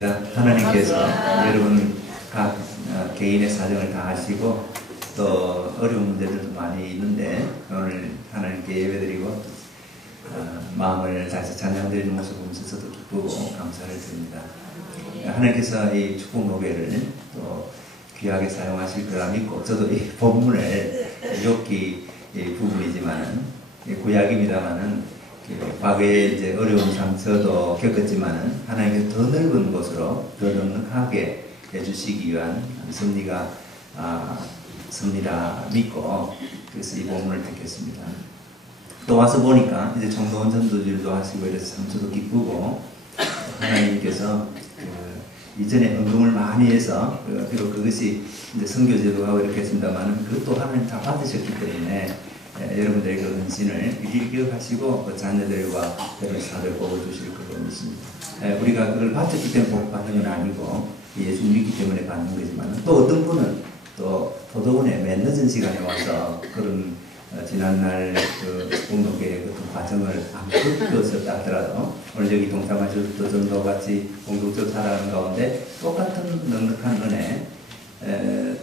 하나님께서 여러분 각 개인의 사정을 다 아시고 또 어려운 문제들도 많이 있는데 오늘 하나님께 예배드리고 마음을 다해서 찬양드리는 모습을 보면서 저도 기쁘고 감사를 드립니다. 하나님께서 이 축복 노래를 또 귀하게 사용하실 거라 믿고 저도 이 본문을 욥기 부분이지만은 구약입니다만은 과거에 이제 어려운 상처도 겪었지만은 하나님께서 더 넓은 곳으로 더 넉넉하게 해주시기 위한 섭리가 섭리라 믿고 그래서 이 본문을 택했습니다. 또 와서 보니까 이제 정도원 전도질도 하시고 이래서 참 저도 기쁘고 하나님께서 이전에 헌금을 많이 해서 비록 그것이 이제 선교제도 하고 이렇게 했습니다만은 그것도 하나님 다 받으셨기 때문에 여러분들의 그 헌신을 기억하시고 그 자녀들과 여러분 사를 뽑아주실 거로 믿습니다. 우리가 그걸 받았기 때문에 복 받는 건 아니고 예수 믿기 때문에 받는 거지만 또 어떤 분은 또 포도원에 맨 늦은 시간에 와서 그런 지난날 그 공동교회의 어떤 과정을 안 겪었었다 하더라도 오늘 여기 동참하셔도 전도 같이 공동적으로 살아가는 가운데 똑같은 넉넉한 은혜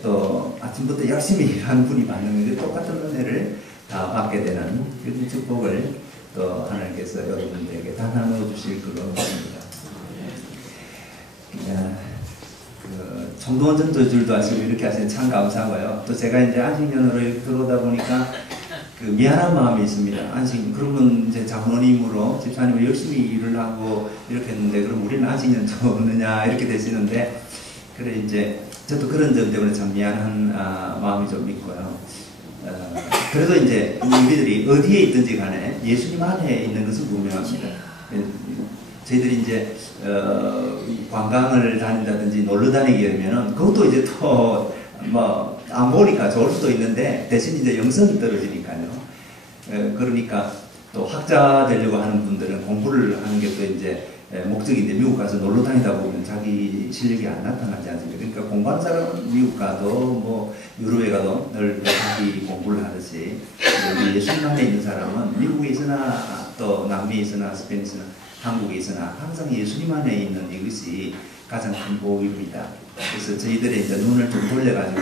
또 아침부터 열심히 일하는 분이 받는 게 똑같은 은혜를 다 받게 되는 그런 축복을 또 하나님께서 여러분들에게 다 나누어 주실 걸로 믿습니다. 정도원 전도줄도 하시고 이렇게 하시면 참 감사하고요. 또 제가 이제 안식년으로 들어오다 보니까 그 미안한 마음이 있습니다. 그러면 이제 장로님으로 집사님이 열심히 일을 하고 이렇게 했는데 그럼 우리는 안식년 좀 없느냐 이렇게 되시는데 그래 이제 저도 그런 점 때문에 참 미안한 마음이 좀 있고요. 그래도 이제 우리들이 어디에 있든지 간에 예수님 안에 있는 것은 분명합니다. 저희들이 이제 관광을 다닌다든지 놀러 다니게 되면은 그것도 이제 또 뭐 안 보니까 좋을 수도 있는데 대신 이제 영성이 떨어지니까요. 그러니까 또 학자 되려고 하는 분들은 공부를 하는 게 또 이제 목적인데 미국 가서 놀러 다니다 보면 자기 실력이 안 나타나지 않습니까? 그러니까 공부하는 사람은 미국 가도 뭐 유럽에 가도 늘 자기 공부를 하듯이 우리 예수님 안에 있는 사람은 미국에 있으나 또 남미에 있으나 스페인에 있으나 한국에 있으나 항상 예수님 안에 있는 이것이 가장 큰 복입니다. 그래서 저희들의 이제 눈을 좀 돌려가지고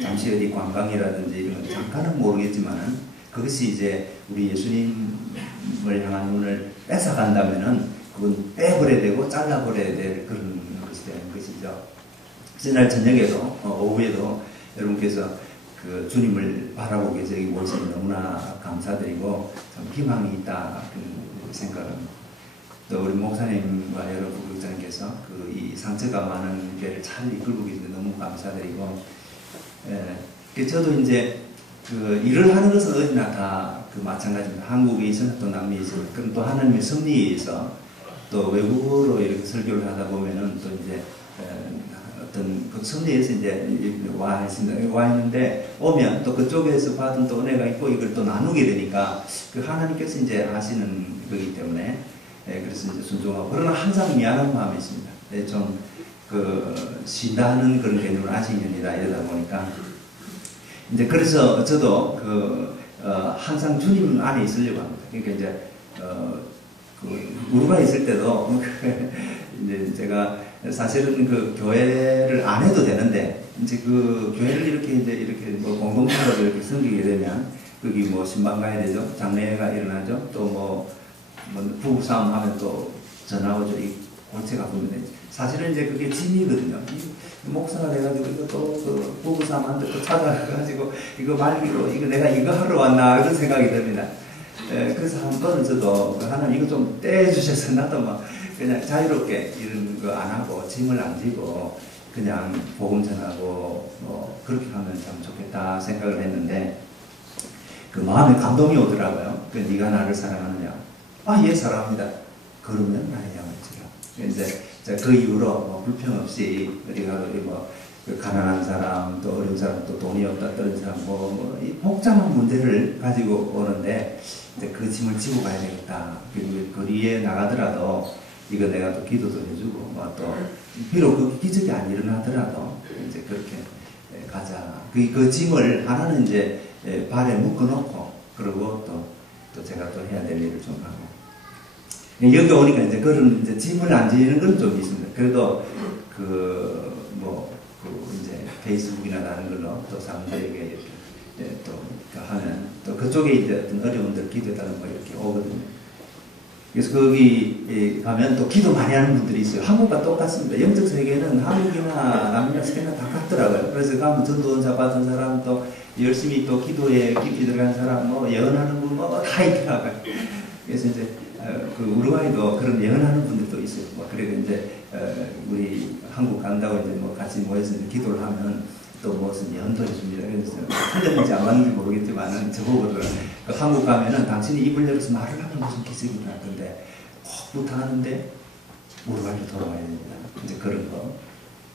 잠시 어디 관광이라든지 이런 건 잠깐은 모르겠지만은 그것이 이제 우리 예수님을 향한 눈을 뺏어간다면은 그건 빼버려야 되고 잘라버려야 될 그런 것이 되는 것이죠. 그날 저녁에도 오후에도 여러분께서 그 주님을 바라보고 계셔 모습이 너무나 감사드리고 참 희망이 있다 그 생각합니다. 또 우리 목사님과 여러 부국장님께서 그 이 상처가 많은 교회를 잘 이끌고 계신데 너무 감사드리고, 저도 이제 그 일을 하는 것은 어디나 다 그 마찬가지입니다. 한국에 있어서 또 남미에 있어서 그럼 또 하나님의 섭리에 의해서 또 외국어로 이렇게 설교를 하다 보면은 또 이제 어떤 그 섭리에서 이제 와 있는데 오면 또 그쪽에서 받은 또 은혜가 있고 이걸 또 나누게 되니까 그 하나님께서 이제 하시는 거기 때문에. 그래서 이제 순종하고 그러나 항상 미안한 마음이 있습니다. 좀 그 신다는 그런 개념을 안식년이다 이러다 보니까 이제 그래서 저도 그 항상 주님 안에 있으려고 합니다. 그러니까 이제 그 우루과이 있을 때도 이제 제가 사실은 그 교회를 안 해도 되는데 이제 그 교회를 이렇게 뭐 공동체로 이렇게 섬기게 되면 거기 뭐 신방 가야 되죠. 장례가 일어나죠. 또 뭐 부부싸움 하면 또 전화 오죠. 이 골체가 보면 사실은 이제 그게 짐이거든요. 목사가 돼가지고 이거 또그 부부싸움 하는데 또 찾아가가지고 이거 말기로 이거 내가 이거 하러 왔나 그런 생각이 듭니다. 그래서 한 번은 저도 하나님 이거 좀 떼주셔서 나도 막 그냥 자유롭게 이런 거 안 하고 짐을 안 지고 그냥 복음 전하고 뭐 그렇게 하면 참 좋겠다 생각을 했는데 그 마음에 감동이 오더라고요. 그 네가 나를 사랑하느냐? 예, 사랑합니다. 그러면 나의 양을 지라. 이제 그 이후로 뭐 불평 없이 어디 가도 뭐 가난한 사람, 또 어려운 사람, 또 돈이 없다 떨어진 사람, 이 복잡한 문제를 가지고 오는데 이제 그 짐을 지고 가야 되겠다. 그리고 거리에 나가더라도 이거 내가 또 기도도 해주고, 또 비록 그 기적이 안 일어나더라도 이제 그렇게 가자. 그 짐을 하나는 이제 발에 묶어놓고 그리고 또 제가 또 해야 될 일을 좀 하고. 여기 오니까 이제 그런 이제 짐을 안 지는 건 좀 있습니다. 그래도 이제 페이스북이나 다른 걸로 또 사람들에게 이렇게 또 하면 또 그쪽에 이제 어떤 어려움들 기도해달라는 거 이렇게 오거든요. 그래서 거기 가면 또 기도 많이 하는 분들이 있어요. 한국과 똑같습니다. 영적 세계는 한국이나 남미나 스페인이나 다 같더라고요. 그래서 가면 전도원자 받은 사람, 또 열심히 또 기도에 깊이 들어간 사람, 뭐 예언하는 분, 뭐 다 있더라고요. 그래서 이제 그 우루과이도 그런 예언하는 분들도 있어요. 뭐 그래도 이제 우리 한국 간다고 이제 뭐 같이 모여서 기도를 하면 또 무슨 예언도 해줍니다. 그래서 틀렸는지 안 맞는지 모르겠지만은 저보고는 그 한국 가면은 당신이 입을 열어서 말을 하면 무슨 기적이 날 건데 꼭 부탁하는데 우루과이로 돌아와야 됩니다. 이제 그런 거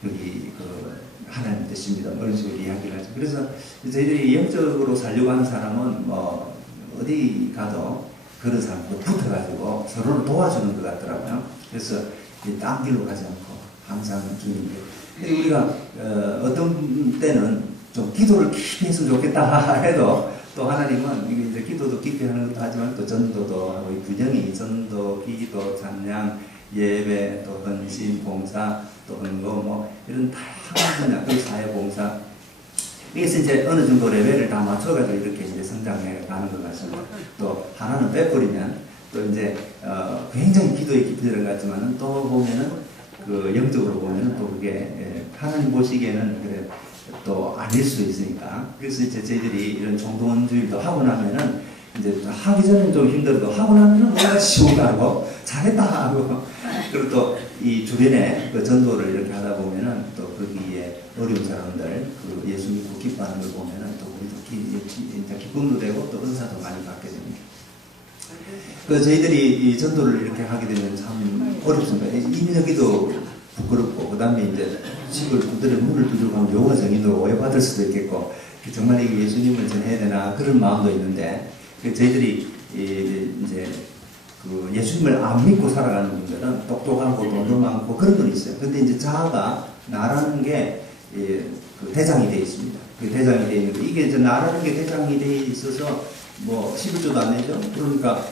여기 그 하나님 뜻입니다. 그런 식으로 이야기를 하죠. 그래서 저희들이 영적으로 살려고 하는 사람은 뭐 어디 가도 그런 사람도 붙어가지고 서로를 도와주는 것 같더라고요. 그래서 딴 길로 가지 않고 항상 주님께. 우리가 어떤 때는 좀 기도를 깊이 했으면 좋겠다 해도 또 하나님은 이게 이제 기도도 깊이 하는 것도 하지만 또 전도도 하고 이 균형이 전도, 기도, 찬양, 예배, 또 헌신, 봉사, 또 헌거 뭐 이런 다양한 분야, 또 사회봉사. 그래서 이제 어느 정도 레벨을 다 맞춰가지고 이렇게 이제 성장해 가는 것 같습니다. 또 하나는 빼버리면 또 이제 굉장히 기도에 깊이 들어갔지만은 또 보면은 그 영적으로 보면은 또 그게 하나님 보시기에는 그래 또 아닐 수도 있으니까. 그래서 이제 저희들이 이런 총동원주일도 하고 나면은 이제 하기 전에는 좀 힘들어도 하고 나면은 뭔가 시원하고 잘했다 하고 그리고 또 이 주변에 그 전도를 이렇게 하다 보면은 또 거기에 어려운 사람들 그 예수 믿고 기뻐하는 걸 보면은 또 우리도 진짜 기쁨도 되고 또 은사도 많이 받게 됩니다. 그 저희들이 이 전도를 이렇게 하게 되면 참 어렵습니다. 이미 여기도 부끄럽고 그 다음에 이제 집을 두드려 문을 두드리고 하면 요가 정인으로 오해받을 수도 있겠고 정말 이게 예수님을 전해야 되나 그런 마음도 있는데 저희들이 이제 그 예수님을 안 믿고 살아가는 분들은 똑똑하고 돈도 많고 그런 건 있어요. 근데 이제 자아가 나라는 게 그 대장이 되어 있습니다. 그 대장이 되어 있는데 이게 이제 나라는 게 대장이 되어 있어서 뭐 11조도 안 내죠. 그러니까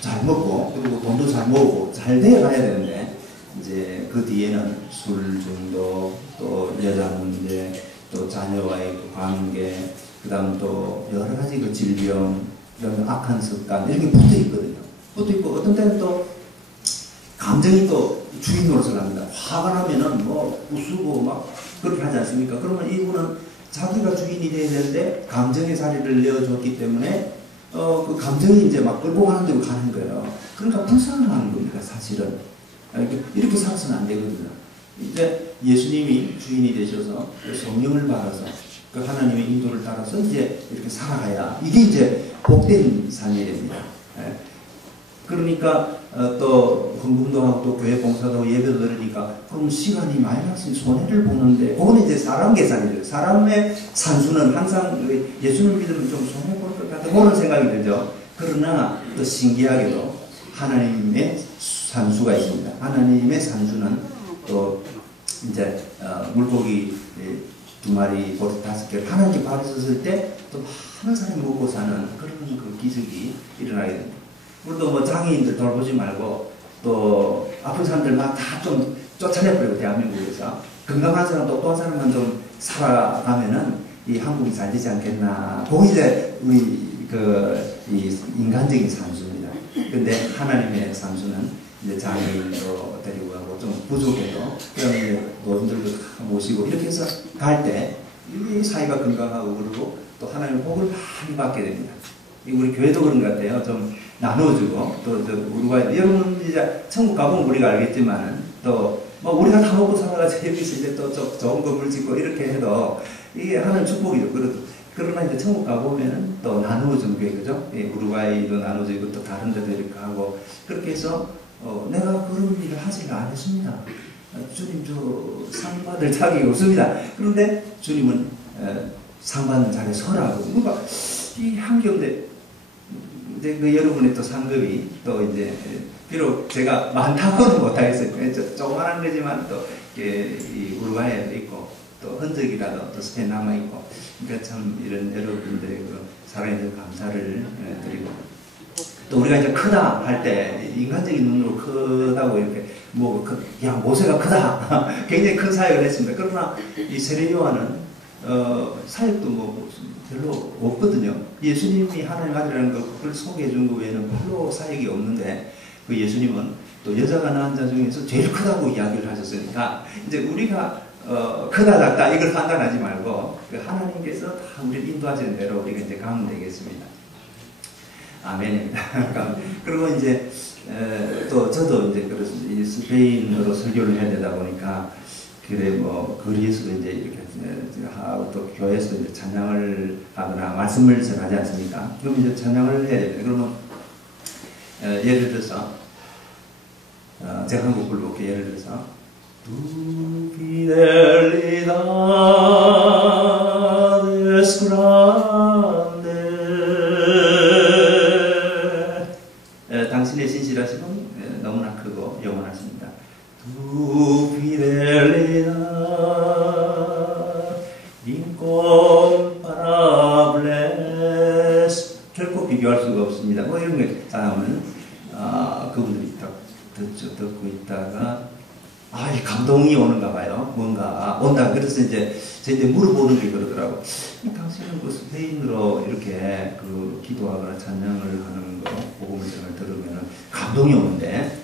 잘 먹고 그리고 돈도 잘 모으고 잘 되어 가야 되는데 이제 그 뒤에는 술 중독, 또 여자 문제, 또 자녀와의 관계, 그 다음 또 여러 가지 그 질병, 그다음에 악한 습관 이렇게 붙어 있거든요. 붙어 있고 어떤 때는 또 감정이 또 주인 노릇을 합니다. 화가 나면은 뭐 부수고 막 그렇게 하지 않습니까? 그러면 이분은 자기가 주인이 돼야 되는데 감정의 자리를 내어줬기 때문에 그 감정이 이제 막 끌고 가는 데로 가는 거예요. 그러니까 불쌍한 겁니다, 사실은. 이렇게 살아서는 안 되거든요. 이제 예수님이 주인이 되셔서 성령을 받아서 그 하나님의 인도를 따라서 이제 이렇게 살아가야 이게 이제 복된 삶이 됩니다. 그러니까 또 헌금도 하고 또 교회 봉사도 하고 예배도 들으니까 그럼 시간이 마이너스 손해를 보는데 그거는 이제 사람 계산이죠. 사람의 산수는 항상 예수를 믿으면 좀 손해 볼 것 같다 그런 생각이 들죠. 그러나 또 신기하게도 하나님의 산수가 있습니다. 하나님의 산수는 또 이제 물고기 2마리, 보리 5개 하나님께 받으셨을 때 또 많은 사람이 먹고 사는 그런 그 기적이 일어나게 됩니다. 우리도 뭐 장애인들 돌보지 말고 또 아픈 사람들 막 다 좀 쫓아내버리고 대한민국에서 건강한 사람 똑똑한 사람만 좀 살아가면은 이 한국이 잘 되지 않겠나. 그거 이제 우리 이 인간적인 산수입니다. 근데 하나님의 산수는 이제 장애인도 데리고 가고 좀 부족해도 그다음에 노인들도 모시고 이렇게 해서 갈 때 이 사회가 건강하고 그러고 또 하나님의 복을 많이 받게 됩니다. 우리 교회도 그런 것 같아요. 좀 나눠주고 또 우리가 여러분 이제 천국 가보면 우리가 알겠지만 또 뭐 우리가 다 먹고 살아가지고 여기서 이제 또 좋은 건물 짓고 이렇게 해도 이게 하나님 축복이죠. 그러나 이제 천국 가보면은 또 나누어준 게 그죠? 우루과이도 나눠주고 또 다른 데도 이렇게 하고 그렇게 해서 내가 그런 일을 하지를 않았습니다. 주님 저 상 받을 자격이 없습니다. 그런데 주님은 상 받는 자리에 서라고. 그러니까 이 한경대 이제 그 여러분의 또 상급이 또 이제 비록 제가 많다고는 못하겠어요. 조그만한 거지만 또 이 우루과이에도 있고 또 흔적이라도 또 스페인 남아 있고 그러니까 참 이런 여러분들의 그 사랑에 대해 감사를 드리고 또 우리가 이제 크다 할 때 인간적인 눈으로 크다고 이렇게 야 모세가 크다 굉장히 큰 사역을 했습니다. 그러나 이 세례 요한은 사역도 별로 없거든요. 예수님이 하나님 아들이라는 그걸 소개해 준 거 외에는 별로 사역이 없는데 그 예수님은 또 여자가 낳은 자 중에서 제일 크다고 이야기를 하셨으니까 이제 우리가 크다 작다 이걸 판단하지 말고 그 하나님께서 다 우리를 인도하시는 대로 우리가 이제 가면 되겠습니다. 아멘입니다. 그리고 이제 또 저도 이제 그렇습니다. 이 스페인어로 설교를 해야 되다 보니까 그래 거리에서도 이제 이렇게 하고 또 교회에서도 이제 찬양을 하거나 말씀을 전하지 않습니까? 그럼 이제 찬양을 해야 됩니다. 그러면 예를 들어서 제가 한곡 불러볼게요. 예를 들어서 Tu fidelidad es grande. 당신의 신실하심은 너무나 크고 영원하십니다. Tu fidelidad incomparable. 결코 비교할 수가 없습니다. 이런 거 자하면 그분들이 딱 듣고 있다가 이 감동이 오는가 봐요. 뭔가 온다. 그래서 이제 물어보는 게 그러더라고. 당신은 그 스페인으로 이렇게 그 기도하거나 찬양을 하는 거, 복음을 들으면 감동이 오는데,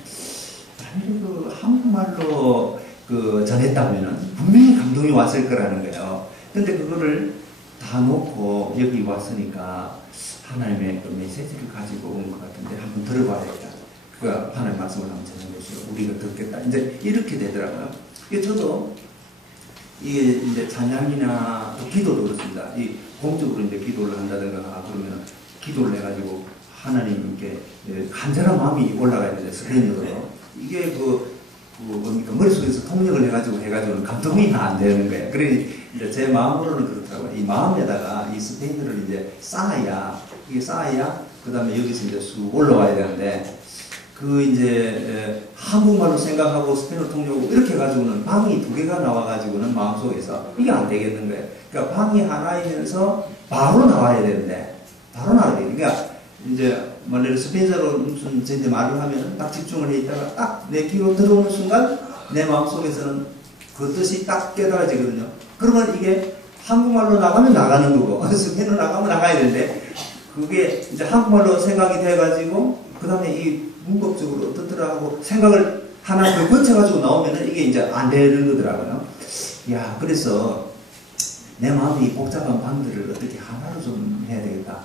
아니, 그 한국말로 그 전했다면은 분명히 감동이 왔을 거라는 거예요. 근데 그거를 다 놓고 여기 왔으니까 하나님의 그 메시지를 가지고 온 것 같은데 한번 들어봐야겠다. 그가 하나님 말씀을 한번 전해주시고 우리가 듣겠다. 이제 이렇게 되더라고요. 저도 이게 이제 찬양이나 기도도 그렇습니다. 이 공적으로 이제 기도를 한다든가 그러면 기도를 해가지고 하나님께 간절한 마음이 올라가야 되죠. 스페인어로. 이게 뭡니까 머릿속에서 통역을 해가지고는 감동이 안 되는 거예요. 그래 이제 제 마음으로는 그렇더라고요. 이 마음에다가 이 스페인어를 이제 쌓아야 그 다음에 여기서 이제 쑥 올라와야 되는데. 이제 한국말로 생각하고 스페인어 통역하고 이렇게 해가지고는 방이 두 개가 나와가지고는 마음속에서 이게 안 되겠는 거예요. 그러니까 방이 하나이면서 바로 나와야 되는데 그러니까 이제 만약에 스페인어로 무슨 이제 말을 하면 딱 집중을 해 있다가 딱 내 귀로 들어오는 순간 내 마음속에서는 그 뜻이 딱 깨달아지거든요. 그러면 이게 한국말로 나가면 나가는 거고 스페인어로 나가면 나가야 되는데 그게 이제 한국말로 생각이 돼가지고 그 다음에 이 문법적으로 어떻더라 하고 생각을 하나 더 거쳐가지고 나오면은 이게 이제 안 되는 거더라고요. 야, 그래서 내 마음이 복잡한 방들을 어떻게 하나로 좀 해야 되겠다.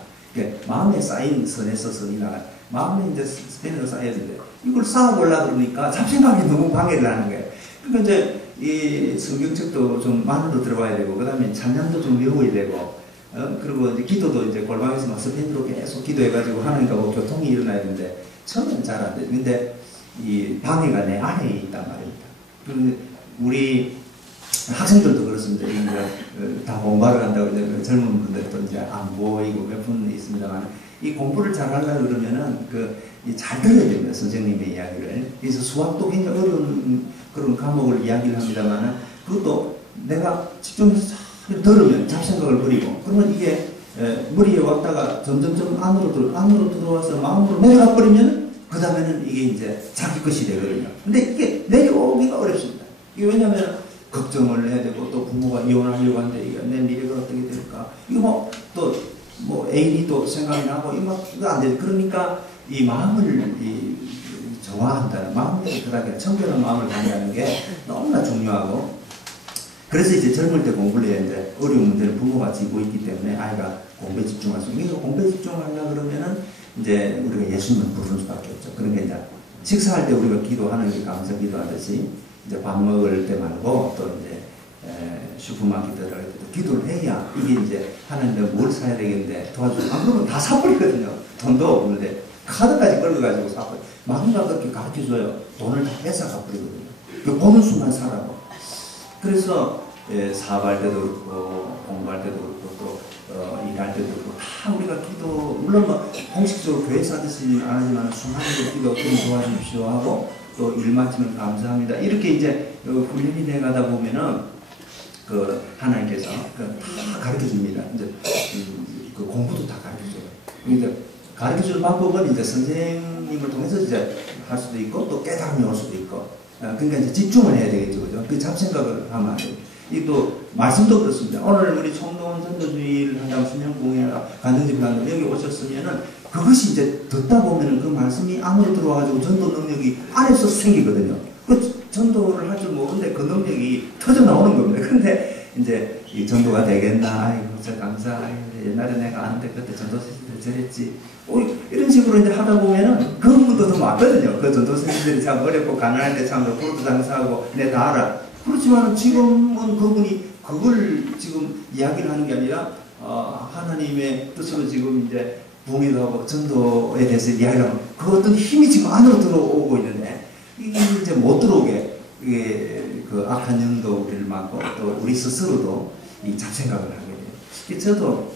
마음에 쌓인 선에서 선이나 마음에 이제 스페인어로 쌓여야 되는데 이걸 쌓아보려고 그러니까 잡생각이 너무 방해를 하는 거예요. 그러니까 이제 이 성경책도 좀 만으로 들어봐야 되고 그 다음에 찬양도 좀 외워야 되고 그리고 이제 기도도 이제 골방에서 막 스페인어로 계속 기도해가지고 하는가 교통이 일어나야 되는데 처음에는 잘 안 돼. 근데 이 방해가 내 안에 있단 말입니다. 그런데 우리 학생들도 그렇습니다. 다 공부하러 간다고 이제 젊은 분들도 이제 안 보이고 몇 분 있습니다만 이 공부를 잘 하려고 그러면은 잘 들어야 됩니다. 선생님의 이야기를. 그래서 수학도 굉장히 어려운 그런 과목을 이야기를 합니다만 그것도 내가 집중해서 들으면 잡생각을 버리고 그러면 이게 머리에 왔다가 점점점 안으로 들어와서 마음으로 내려가 버리면 그 다음에는 이게 이제 자기 것이 되거든요. 근데 이게 내려오기가 어렵습니다. 이게 왜냐하면 걱정을 해야 되고 또 부모가 이혼하려고 하는데 이게 내 미래가 어떻게 될까? 이거 애인이 또 생각이 나고 이거 안 되죠. 그러니까 이 마음을 정화한다는 마음을 그다음에 청결한 마음을 가져가는 게 너무나 중요하고. 그래서 이제 젊을 때 공부를 해야 되는데 어려운 문제를 부모가 지고 있기 때문에 아이가 공부에 집중할 수 있고 공부에 집중하려고 그러면은 이제 우리가 예수님을 부르는 수밖에 없죠. 그런 게 이제 식사할 때 우리가 기도하는 게 감사 기도하듯이 이제 밥 먹을 때 말고 또 이제 슈퍼마켓 들어갈 때도 기도를 해야 이게 이제 하나님께 뭘 사야 되겠는데 도와주고 안 그러면 다 사버리거든요. 돈도 없는데 카드까지 끌어가지고 사버려. 마누라가 그렇게 가르쳐줘요. 돈을 다 뺏어 가버리거든요. 그 보는 수만 사라고. 그래서 사업할 때도 그렇고 공부할 때도 그렇고 또 일할 때도 그렇고 다 우리가 기도 물론 공식적으로 교회에서 하듯이 안 하지만 순간적으로 기도 좀 도와주십시오 하고 또 일 마치면 감사합니다 이렇게 이제 훈련이 돼가다 보면은 하나님께서 다 가르쳐 줍니다. 이제 공부도 다 가르쳐 줘요. 그러니까 가르쳐주는 방법은 이제 선생님을 통해서 이제 할 수도 있고 또 깨달음이 올 수도 있고 그러니까 이제 집중을 해야 되겠죠, 그죠? 그 잡생각을 하면 안 돼요. 이 또 말씀도 그렇습니다. 오늘 우리 총동 전도주의를 한다고 수명공이나 간증집을 한다고 여기 오셨으면은 그것이 이제 듣다 보면은 그 말씀이 안으로 들어와가지고 전도 능력이 안에서 생기거든요. 그 전도를 할 줄 모르는데 그 능력이 터져 나오는 겁니다. 그런데 이제 이 전도가 되겠나? 아이고, 진짜 감사. 옛날에 내가 아는데 그때 전도 선생님들 저랬지. 이런 식으로 이제 하다 보면은 그 부분도 더 맞거든요. 그 전도 선생님들이 참 어렵고 가난할 때 참 프로도 장사하고 내 다 알아. 그렇지만 지금은 그분이 그걸 지금 이야기를 하는 게 아니라 하나님의 뜻으로 지금 이제 부흥회도 하고 전도에 대해서 이야기를 하면 그 어떤 힘이 지금 안으로 들어오고 있는데 이게 이제 못 들어오게 이게 그 악한 영도 우리를 막고 또 우리 스스로도 이 잡생각을 하게 돼요. 저도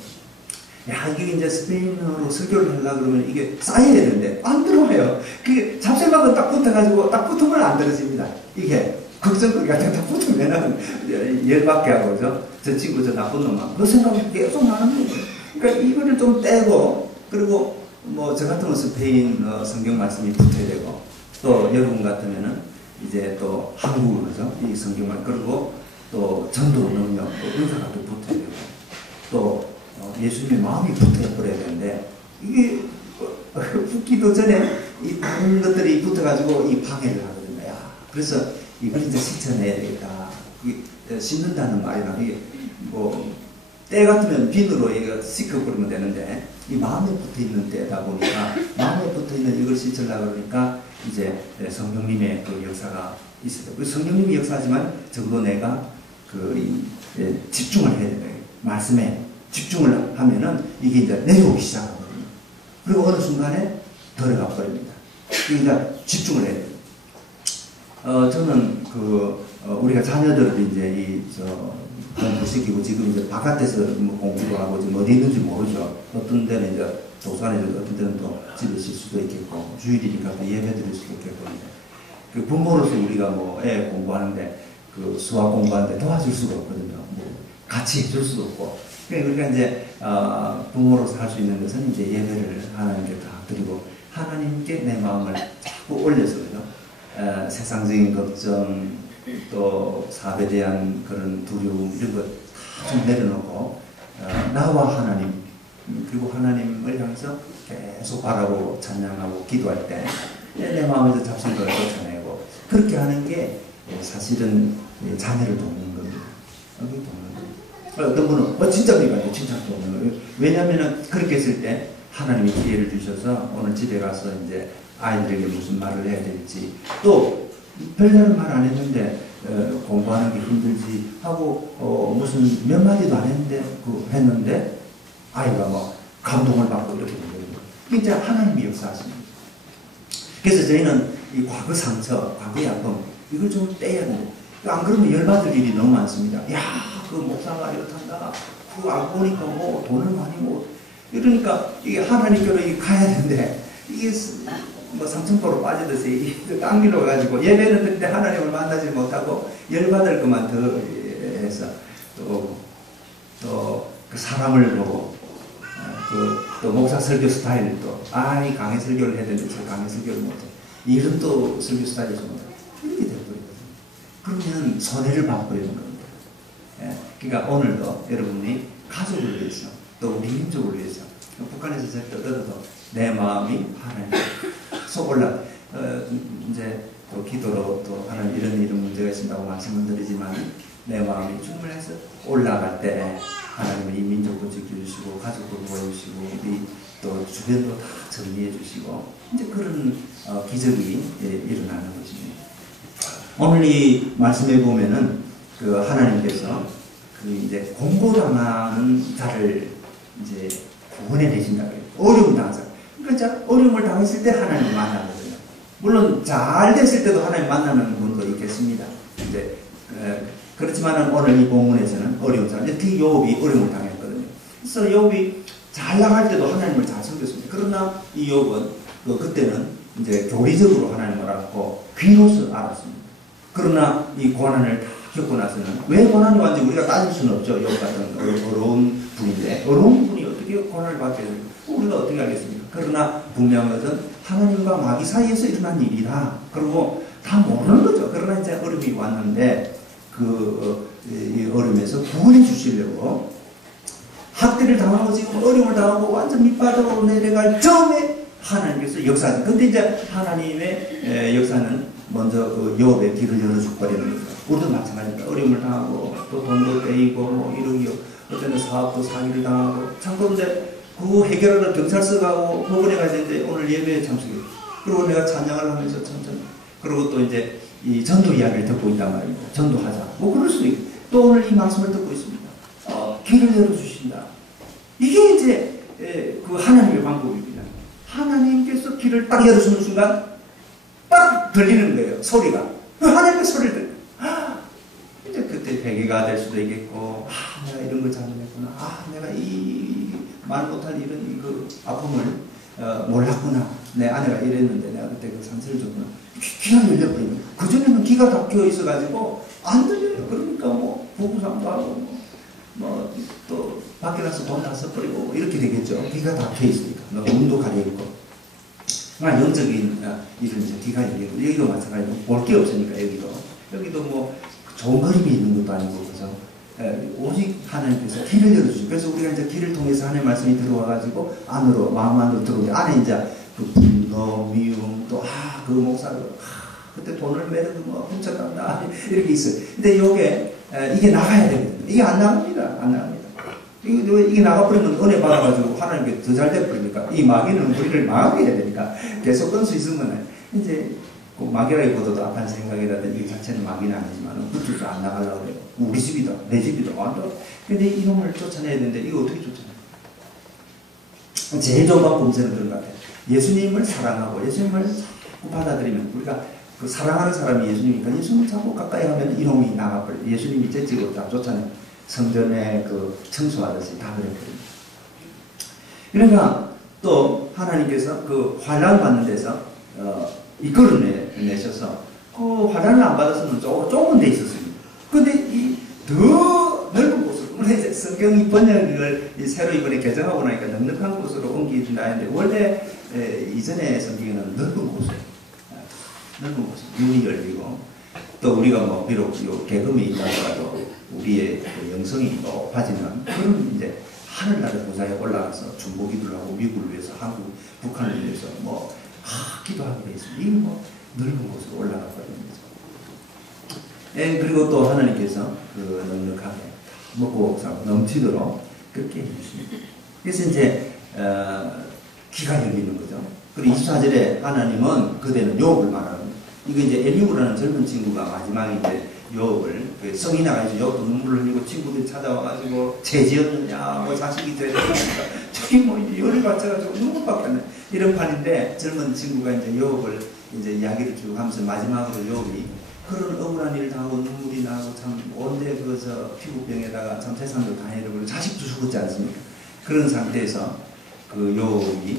야 이게 이제 스페인어로 설교를 하려고 그러면 이게 쌓여야 되는데 안 들어와요. 그게 잡생각은 딱 붙어가지고 딱 붙으면 안 떨어집니다. 이게 걱정거리 같은 거 딱 붙으면은 열받게 하고 그죠? 저 친구 저 나쁜 놈아 그 생각이 계속 나는 거예요. 그러니까 이거를 좀 떼고 그리고 뭐 저 같으면 스페인 성경 말씀이 붙어야 되고 또 여러분 같으면은 이제 또 한국어 그죠? 이 성경만 그리고 또 전도 능력 또 은사가 또 붙어야 되고 또 예수님의 마음이 붙어 버려야 되는데 이게 붙기도 전에 이 다른 것들이 붙어가지고 이 방해를 하거든요. 야, 그래서 이걸 이제 씻어내야 되겠다. 씻는다는 말이나 이게 뭐 때 같으면 비누로 이거 씻어버리면 되는데 이 마음에 붙어 있는 때다 보니까 마음에 붙어 있는 이걸 씻으려고 그러니까 이제 성령님의 그 역사가 있어요. 성령님이 역사하지만 적어도 내가 집중을 해야 돼요. 말씀에 집중을 하면은 이게 이제 내려오기 시작하거든요. 그리고 어느 순간에 들어가 버립니다. 그러니까 집중을 해야 돼요. 저는 우리가 자녀들을 이제 공부시키고 지금 이제 바깥에서 뭐 공부도 하고 지금 어디 있는지 모르죠. 어떤 데는 이제 도서관에 어떤 데는 또 집에 있을 수도 있겠고 주일이니까 또 예배 드릴 수도 있겠고 그 부모로서 우리가 뭐 애 공부하는데 그 수학 공부하는데 도와줄 수가 없거든요. 뭐 같이 해줄 수도 없고 그러니까 우리가 이제 부모로서 할 수 있는 것은 이제 예배를 하나님께 다 드리고 하나님께 내 마음을 자꾸 올려서 그죠. 세상적인 걱정 또 사업에 대한 그런 두려움 이런 것 다 좀 내려놓고 나와 하나님 그리고 하나님을 향해서 계속 바라보고 찬양하고 기도할 때 내 마음에서 잡생각을 쫓아내고 그렇게 하는 게 사실은 자녀를 돕는 겁니다. 어떤 분은 진짜 그러니까요. 진짜 돕는 거예요. 왜냐하면 그렇게 했을 때 하나님이 기회를 주셔서 오늘 집에 가서 이제 아이들에게 무슨 말을 해야 될지 또 별다른 말 안 했는데 공부하는 게 힘들지 하고 무슨 몇 마디도 안 했는데 했는데 아이가 막 감동을 받고 이렇게 된 거예요. 진짜 하나님이 역사하십니다. 그래서 저희는 이 과거 상처, 과거의 아픔 이걸 좀 떼야 돼요. 안 그러면 열받을 일이 너무 많습니다. 야, 그 목사가 이렇단다. 그거 알고 보니까 뭐 돈을 많이 못 이러니까 이게 하나님께로 가야 되는데 이게 뭐 삼천포로 빠지듯이 딴 길로 가지고 예배는 듣는데 하나님을 만나지 못하고 열받을 것만 더 해서 또 그 사람을 보고 또 목사 설교 스타일도 이 강의 설교를 해야 되는데 저 강의 설교를 못해 이런 또 설교 스타일이 좀 이렇게 돼버리거든요. 그러면 손해를 봐버리는 겁니다. 그러니까 오늘도 여러분이 가족을 위해서 또 우리 민족을 위해서 북한에서 절대 얻어도 내 마음이 하나님 속 올라 이제 또 기도로 또 하나님 이런 문제가 있습니다고 말씀을 드리지만 내 마음이 충분해서 올라갈 때 하나님은 이 민족도 지켜주시고 가족도 도와주시고 우리 또 주변도 다 정리해 주시고 이제 그런 기적이 일어나는 것입니다. 오늘 이 말씀에 보면은 그 하나님께서 그 이제 공고당하는 자를 이제 구원해 내신다고 해요. 어려움 당한 사람. 그러니까 어려움을 당했을 때 하나님을 만나거든요. 물론 잘 됐을 때도 하나님 만나는 분도 있겠습니다. 이제 그렇지만 오늘 이 본문에서는 어려운 사람, 특히 욥이 어려움을 당했거든요. 그래서 욥이 잘 나갈 때도 하나님을 잘 섬겼습니다. 그러나 이 욥은 그때는 이제 교리적으로 하나님을 알았고 귀로서 알았습니다. 그러나 이 고난을 다 겪고 나서는 왜 고난이 왔는지 우리가 따질 수는 없죠. 욥 같은 어려운 분인데 어려운 분이 어떻게 고난을 받게 됩니까? 우리가 어떻게 알겠습니까? 그러나 분명한 것은 하나님과 마귀 사이에서 일어난 일이다. 그리고 다 모르는 거죠. 그러나 이제 어려움이 왔는데 이 어려움에서 구원해 주시려고 학대를 당하고 지금 어려움을 당하고 완전 밑바닥으로 내려갈 점에 하나님께서 역사하죠. 근데 이제 하나님의 역사는 먼저 그 욥의 길을 열어주고 버리는 거죠. 우리도 마찬가지입니다. 어려움을 당하고 또 돈도 떼이고 뭐 이러기요. 어떤 사업도 사기를 당하고 참 그런데 그 해결하러 경찰서 가고 법원에 가야 되는데 오늘 예배에 참석해요. 그리고 내가 찬양을 하면서 천천히 그리고 또 이제 이 전도 이야기를 듣고 있단 말입니다. 전도하자. 뭐 그럴 수도 있고 또 오늘 이 말씀을 듣고 있습니다. 길을 열어주신다. 이게 이제 그 하나님의 방법입니다. 하나님께서 길을 딱 열어주는 순간 딱 들리는 거예요. 소리가. 하나님의 소리를 들어요. 이제 그때 회개가 될 수도 있겠고 내가 이런 걸 잘못했구나. 내가 이 말 못할 이런 그 아픔을 몰랐구나. 내 아내가 이랬는데 내가 그때 그 상처를 줬구나. 귀가 열려버리면 그전에는 귀가 닫혀 있어가지고 안 들려요. 그러니까 뭐 부부상도 하고 뭐 또 밖에 나서 돈 다 써버리고 이렇게 되겠죠. 귀가 닫혀 있으니까 너무 눈도 가려있고 영적인 일은 이제 귀가 열리고 여기도 마찬가지로 볼 게 없으니까 여기도 뭐 좋은 그림이 있는 것도 아니고 그래서 오직 하나님께서 길을 열어주시고 그래서 우리가 이제 길을 통해서 하나님의 말씀이 들어와가지고 안으로 마음 안으로 들어오는데 안에 이제 그 분노, 미움 또 그 목사가 그때 돈을 매는 뭐 훔쳐간다 이렇게 있어요. 근데 이게 나가야 되거든요. 이게 안 나갑니다. 안 나갑니다. 이게 나가버리면 은혜 받아가지고 하나님께 더 잘 돼버리니까 이 마귀는 우리를 망하게 해야 되니까 계속 끊을 수 있으면 이제 그 마귀라기보다도 악한 생각이라든지 이 자체는 마귀는 아니지만 그쪽에서 안 나가려고 그래요. 우리 집이다, 내 집이다. 근데 이놈을 쫓아내야 되는데 이거 어떻게 쫓아내요? 제일 좋은 방법은 저는 그런 것 같아요. 예수님을 사랑하고 예수님을 자꾸 받아들이면 우리가 그 사랑하는 사람이 예수님이니까 예수님을 자꾸 가까이 하면 이놈이 나가버려요. 예수님이 재찍고 다 쫓아내요. 성전에 그 청소하듯이 다 그래버립니다. 그러니까 또 하나님께서 그 환난 받는 데서 이끌어내셔서 그 환난을 안 받았으면 좁은 데 있었습니다. 근데 이 더 넓은 곳으로 물론 이제 성경이 번역을 새로 이번에 개정하고 나니까 넉넉한 곳으로 옮기진다 했는데 원래 이전에 성경에는 넓은 곳으로 눈이 열리고 또 우리가 뭐 비록 계급이 있다고 해도 우리의 그 영성이 높아지는 그런 이제 하늘나라 보좌에 올라가서 중보기도를 하고 미국을 위해서 한국, 북한을 위해서 뭐 기도하게 돼 있습니다. 이 뭐 넓은 곳으로 올라가 버리는 거죠. 그리고 또 하나님께서 그 넉넉하게 먹고 살고 넘치도록 그렇게 해주십니다. 그래서 이제 귀가 열리는 거죠. 그리고 24절에 하나님은 그대는 욥을 말하는 이거 이제 엘리후라는 젊은 친구가 마지막에 이제 욥을 성이 나가지고 욥도 눈물을 흘리고 친구들이 찾아와가지고 죄 지었느냐 뭐 자식이 죄를 지었으니까 저기 뭐 이제 열을 받쳐가지고 눈물밖에 안 나. 이런 판인데 젊은 친구가 이제 욥을 이제 이야기를 쭉 하면서 마지막으로 욥이 그런 억울한 일을 당하고 눈물이 나고 참 온데 그저 피부병에다가 참 세상도 다 잃어버리고 자식도 죽었지 않습니까? 그런 상태에서 그 욥이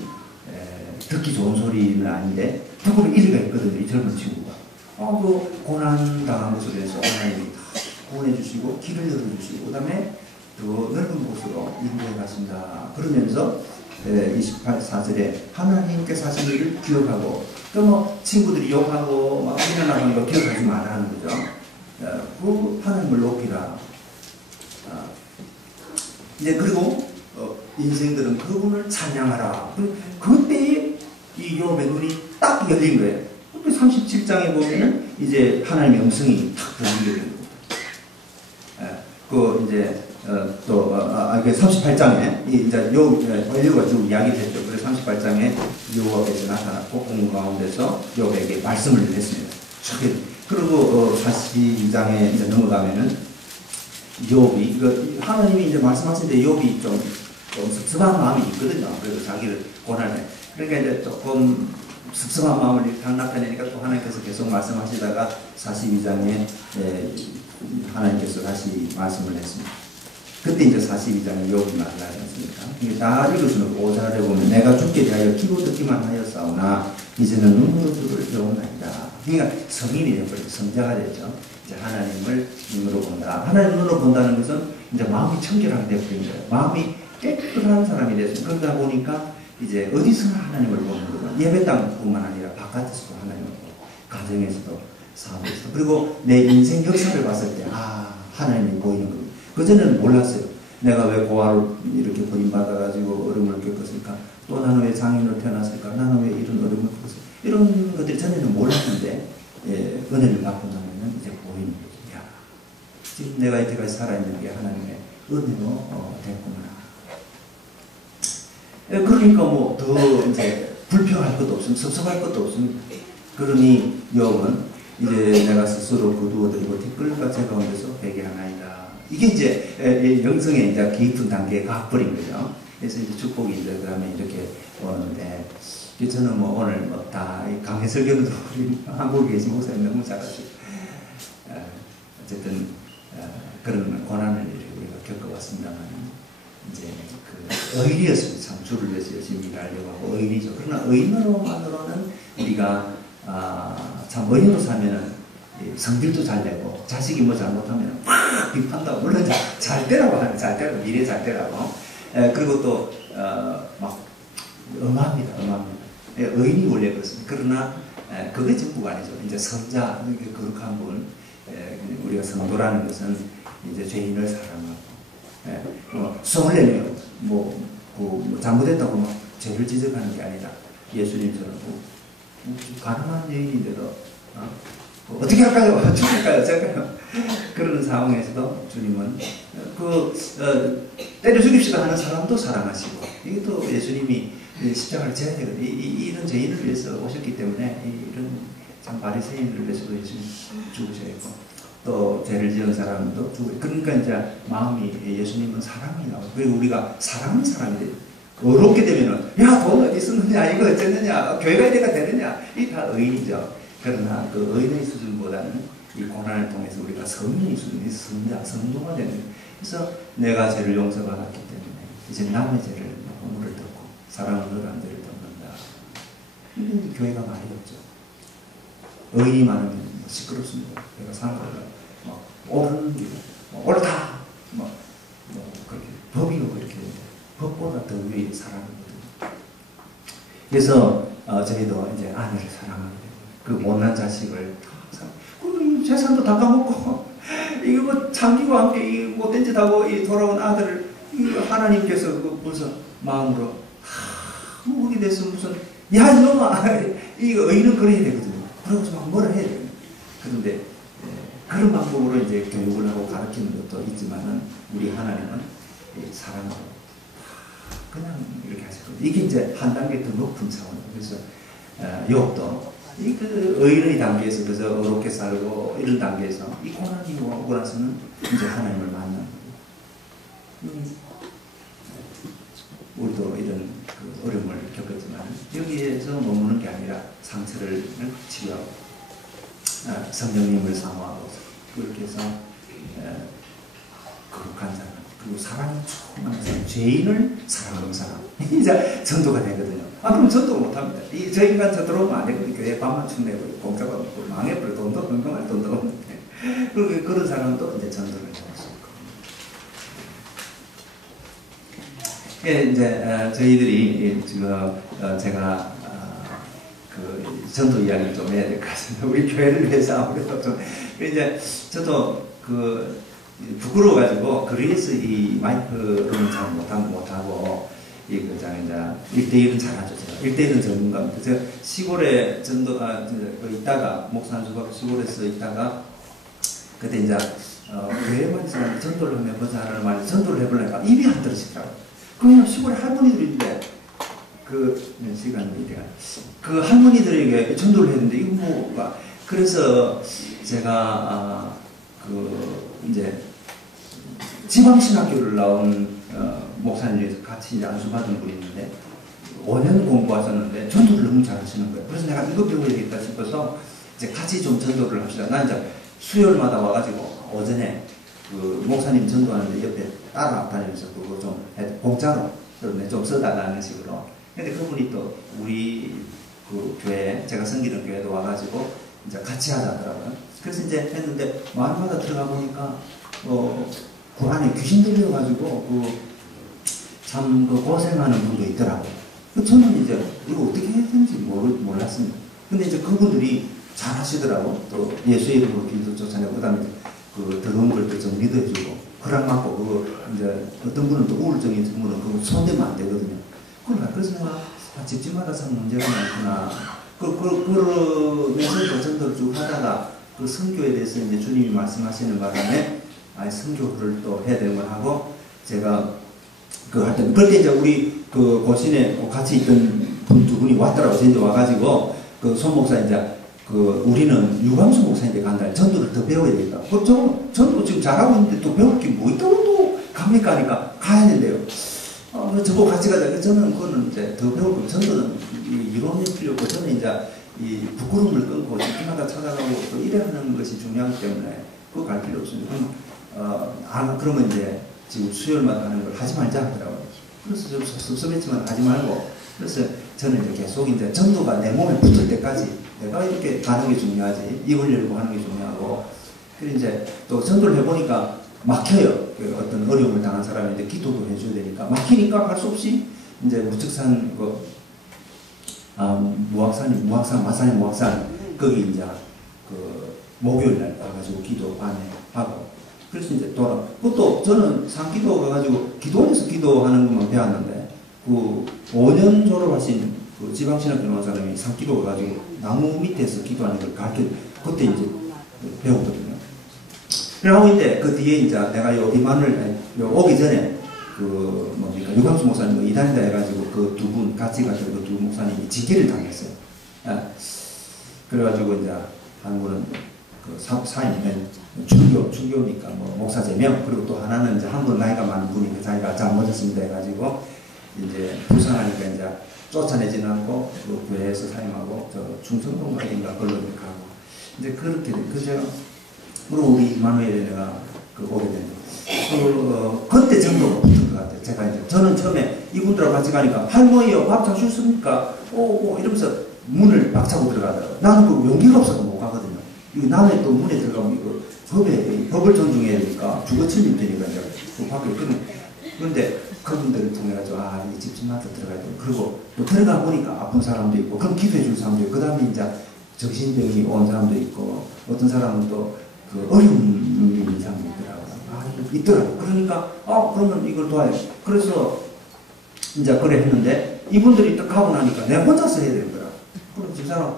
듣기 좋은 소리는 아닌데 듣고는 일리가 있거든요. 이 젊은 친구가 그 고난 당한 것으로 해서 하나님이 다 구원해 주시고 길을 열어주시고 그 다음에 더 넓은 곳으로 인도해 갔습니다. 그러면서 28사절에 하나님께서 하신 일을 기억하고 또 뭐 친구들이 욕하고 막 비난하는 거 기억하지 말라는 거죠. 그 하나님을 높이라. 이제 그리고 인생들은 그분을 찬양하라. 그때에 이 욥의 눈이 딱 열린 거예요. 37장에 보면은 이제 하나님의 음성이 탁 들리게 되는 겁니다. 그 이제 또 38장에 이제 엘리후가 쭉 이야기했죠. 그래서 38장에 여호와께서 나타났고 공문 가운데서 욥에게 말씀을 했습니다. 그리고 42장에 이제 넘어가면은 욥이 하나님이 이제 말씀하시는데 욥이 좀 섭섭한 마음이 있거든요. 그래서 자기를 고난해. 그러니까 이제 조금 섭섭한 마음을 딱 나타내니까 또 하나님께서 계속 말씀하시다가 42장에 하나님께서 다시 말씀을 했습니다. 그때 이제 42장에 욥이 말하지 않습니까? 이게 다 읽으시면 5절에 보면 내가 죽게 대하여 귀로 듣기만 하였사오나 이제는 눈으로 주를 배우나이다. 그러니까 성인이 되어버리고 성자가 됐죠. 이제 하나님을 눈으로 본다. 하나님 눈으로 본다는 것은 이제 마음이 청결하게 되어버린 거예요. 마음이 깨끗한 사람이 됐습니다. 그러다 보니까 이제 어디서나 하나님을 보는 거고 예배당뿐만 아니라 바깥에서도 하나님을 보고 가정에서도 사업에서도 그리고 내 인생 역사를 봤을 때 하나님이 보이는 겁니다. 그전에는 몰랐어요. 내가 왜 고아로 이렇게 버림받아가지고 어려움을 겪었을까? 또 나는 왜 장인으로 태어났을까? 나는 왜 이런 어려움을 겪었을까? 이런 것들이 전에는 몰랐는데 은혜를 받고 나면 이제 보이는 거죠. 야, 지금 내가 이때까지 살아있는 게 하나님의 은혜로 됐구나. 그러니까 뭐 더 이제 불평할 것도 없으면 섭섭할 것도 없습니다. 그러니 욥은 이제 내가 스스로 거두어드리고 티끌과 제 가운데서 회개하나이다. 이게 이제 영성의 이제 깊은 단계에 가버린 거죠. 그래서 이제 축복이 이제 그다음에 이렇게 오는데 저는 뭐 오늘 뭐 다 강해 설교도 우리 한국에 계신 목사님 너무 잘하시고 어쨌든 그런 고난을 우리가 겪어왔습니다만 이제 그 의리였습니다. 참 주를 위해서 열심히 일하려고 하고 의리죠. 그러나 의인으로만으로는 우리가 참 의인으로 살면은 성질도 잘 내고 자식이 뭐 잘못하면 막 비판다고 물론 잘 되라고 하는 잘 되라고 미래 잘 되라고 그리고 또 막 엄합니다. 의인이 원래 그렇습니다. 그러나 그게 전부가 아니죠. 이제 선자 거룩한 분 우리가 성도라는 것은 이제 죄인을 사랑하고 성을 내며 뭐 잘못했다고 막 죄를 지적하는 게 아니라 예수님처럼 가난한 여인인데도 어떻게 할까요? 죽을까요? 어쩔까요? 그런 상황에서도 주님은 때려 죽입시다 하는 사람도 사랑하시고 이게 또 예수님이 십자가를 져야 되거든요. 이런 죄인을 위해서 오셨기 때문에 이런 참 바리새인을 위해서도 예수님 죽으셔야 했고 또 죄를 지은 사람도 죽고 그러니까 이제 마음이 예수님은 사랑이 나와요. 그리고 우리가 사랑하는 사람이 돼요. 어렵게 되면은 야 돈 어디 쓰느냐 이거 어쨌느냐 교회가 이래가 되느냐 이 다 의인이죠. 그러나 그 의인의 수준보다는 이 고난을 통해서 우리가 성인의 수준이 성도가 되는 거예요. 그래서 내가 죄를 용서받았기 때문에 이제 남의 죄를 허물을 덮고 사랑을 너란 죄를 덮는다. 이런 교회가 많이 없죠. 의인이 많으면 시끄럽습니다. 내가 상관을 옳은 길, 옳다 그렇게 법이고 이렇게 법보다 더 위에 사랑이거든요. 그래서 저희도 이제 아내를 사랑하게 되고 그 못난 자식을 그리고 재산도 다 까먹고 이거 뭐 참기와 함께 이 못된 짓 하고 돌아온 아들을 하나님께서 그 벌써 마음으로 그게 돼서 무슨 야 이놈아 이거 의인은 그래야 되거든요. 그러고서 막 뭐라 해야 돼요. 그런데 그런 방법으로 이제 교육을 하고 가르치는 것도 있지만은 우리 하나님은 사랑으로 그냥 이렇게 하시거든요. 이게 이제 한 단계 더 높은 차원이에요. 그래서 욥도 그 의인의 단계에서 그래서 어렵게 살고 이런 단계에서 이 고난이 오고 나서는 이제 하나님을 만나는 거예요. 우리도 이런 그 어려움을 겪었지만 여기에서 머무는 게 아니라 상처를 치료하고 성령님을 사모하고 그렇게 해서 거룩한 사람 그리고 사랑이 충만한 사람 죄인을 사랑하는 사람 이제 전도가 되거든요. 그럼 전도 못합니다. 저 인간 저 들어오면 안 되거든요. 교회 밥만 축내고 공짜가 먹고 망해버려 돈도 건강할 돈도 없는데 그런 사람도 이제 전도를 해볼 수 있고 이제 저희들이 지금 제가 그 전도 이야기를 좀 해야 될 것 같습니다. 우리 교회를 위해서 아무래도 좀 이제 저도 그 부끄러워가지고 그래서 이 마이크로는 잘 못하고 이제 1대1은 잘하죠. 1대1은 전문가입니다. 제가 시골에 있다가 목산주박 시골에서 있다가 그때 이제 교회만 있으면 전도를 하면 보자 하는 말에 전도를 해보려니까 입이 안 떨어지더라고요. 그냥 시골에 할머니들인데 그 할머니들에게 전도를 했는데 이거 뭐가 그래서 제가 이제 지방신학교를 나온 목사님에서 같이 이제 안수받은 분이 있는데 5년 공부하셨는데 전도를 너무 잘하시는 거예요. 그래서 내가 이거 배워야겠다 싶어서 이제 같이 좀 전도를 합시다. 난 이제 수요일마다 와가지고 오전에 그 목사님 전도하는데 옆에 따라다니면서 그거 좀 공짜로 좀 써달라는 식으로. 근데 그분이 또 우리 그 교회 제가 섬기는 교회도 와가지고 이제 같이 하자더라고요. 그래서 이제 했는데 마을마다 들어가 보니까 그 안에 귀신 들려가지고 참 고생하는 분도 있더라고요. 저는 이제 이거 어떻게 해야 되는지 몰랐습니다. 근데 이제 그분들이 잘 하시더라고. 또 예수의 이름으로 기도 쫓아내고, 그 다음에 그 더러운 걸 또 정리도 해주고, 허락 받고, 그거 이제 어떤 분은 또 우울증이 있는 분은 그거 손대면 안 되거든요. 그래서 내가 집집마다 참 문제가 많구나. 그러면서 또 전도를 쭉 하다가 그 선교에 대해서 이제 주님이 말씀하시는 바람에 선교를 또 해야 되는 걸 하고, 제가 그 할 때, 그럴 때 이제 우리 그 고신에 같이 있던 분 두 분이 왔더라고. 저한테 와가지고, 그 손 목사 이제 그 우리는 유광수 목사님께 간다. 전도를 더 배워야 되겠다. 전도 지금 잘하고 있는데 또 배울 게 뭐 있다고 또 갑니까? 하니까 가야 된대요. 저보고 같이 가자. 저는 그거는 이제 더 배울 거면 전도는 이론이 필요 없고, 저는 이제 이 부끄러움을 끊고 집집마다 찾아가고 또 일하는 것이 중요하기 때문에 그거 갈 필요 없습니다. 그러면 이제 지금 수요일마다 하는 걸 하지 말자 하더라고요. 그래서 좀 섭섭했지만 하지 말고, 그래서 저는 이제 계속 이제 전도가 내 몸에 붙을 때까지 내가 이렇게 가는 게 중요하지, 입을 열고 하는 게 중요하고, 그리고 이제 또 전도를 해보니까 막혀요. 어떤 어려움을 당한 사람인데 기도도 해줘야 되니까 막히니까 할 수 없이 이제 무측산 마산의 무학산 거기 이제 그 목요일 날 가가지고 기도 안에 하고, 그래서 이제 그것도 저는 상기도 가가지고 기도원에서 기도하는 것만 배웠는데, 그 5년 졸업하신 그 지방신학 변호사 사람이 상기도 가가지고 나무 밑에서 기도하는 걸 그때 이제 배웠거든요. 그러고 이제 그 뒤에 이제 내가 이만을 오기 전에 그 뭡니까 유광수 목사님 이단이다 해가지고 그 두 분 같이 가지고 그 두 목사님이 직계를 당했어요. 그래가지고 이제 한 분은 그 사임된 중교니까 뭐 목사 제명, 그리고 또 하나는 이제 한 분 나이가 많은 분이 자기가 잘못했습니다 해가지고 이제 불쌍하니까 이제 쫓아내지는 않고 그 교회에서 사임하고 저 충청도인가 어딘가 걸로 가고 이제 그렇게 제가 그리고 우리 이마누엘에가 오게 됐는데 그때 정도가 붙은 것 같아요. 제가 이제 저는 처음에 이분들하고 같이 가니까 할머니요 밥 잘 주십니까? 이러면서 문을 박차고 들어가더라고요. 나는 그 용기가 없어서 못 가거든요. 이거 남의 또 문에 들어가면 이거 법을 존중해야 되니까 주거 침입 되니까 이제 그 밖에 그런데 그분들을 통해가지고 이 집집마다 들어가야 돼. 그리고 또 들어가 보니까 아픈 사람도 있고 그럼 기도해 줄 사람도 있고 그 다음에 이제 정신병이 온 사람도 있고 어떤 사람은 또 그 어려운 있는 사람도 있더라고요. 있더라고요. 그러니까 그러면 이걸 도와야 돼. 그래서 이제 그래 했는데 이분들이 딱 가고 나니까 내가 혼자서 해야 되는 거라. 그럼 집사람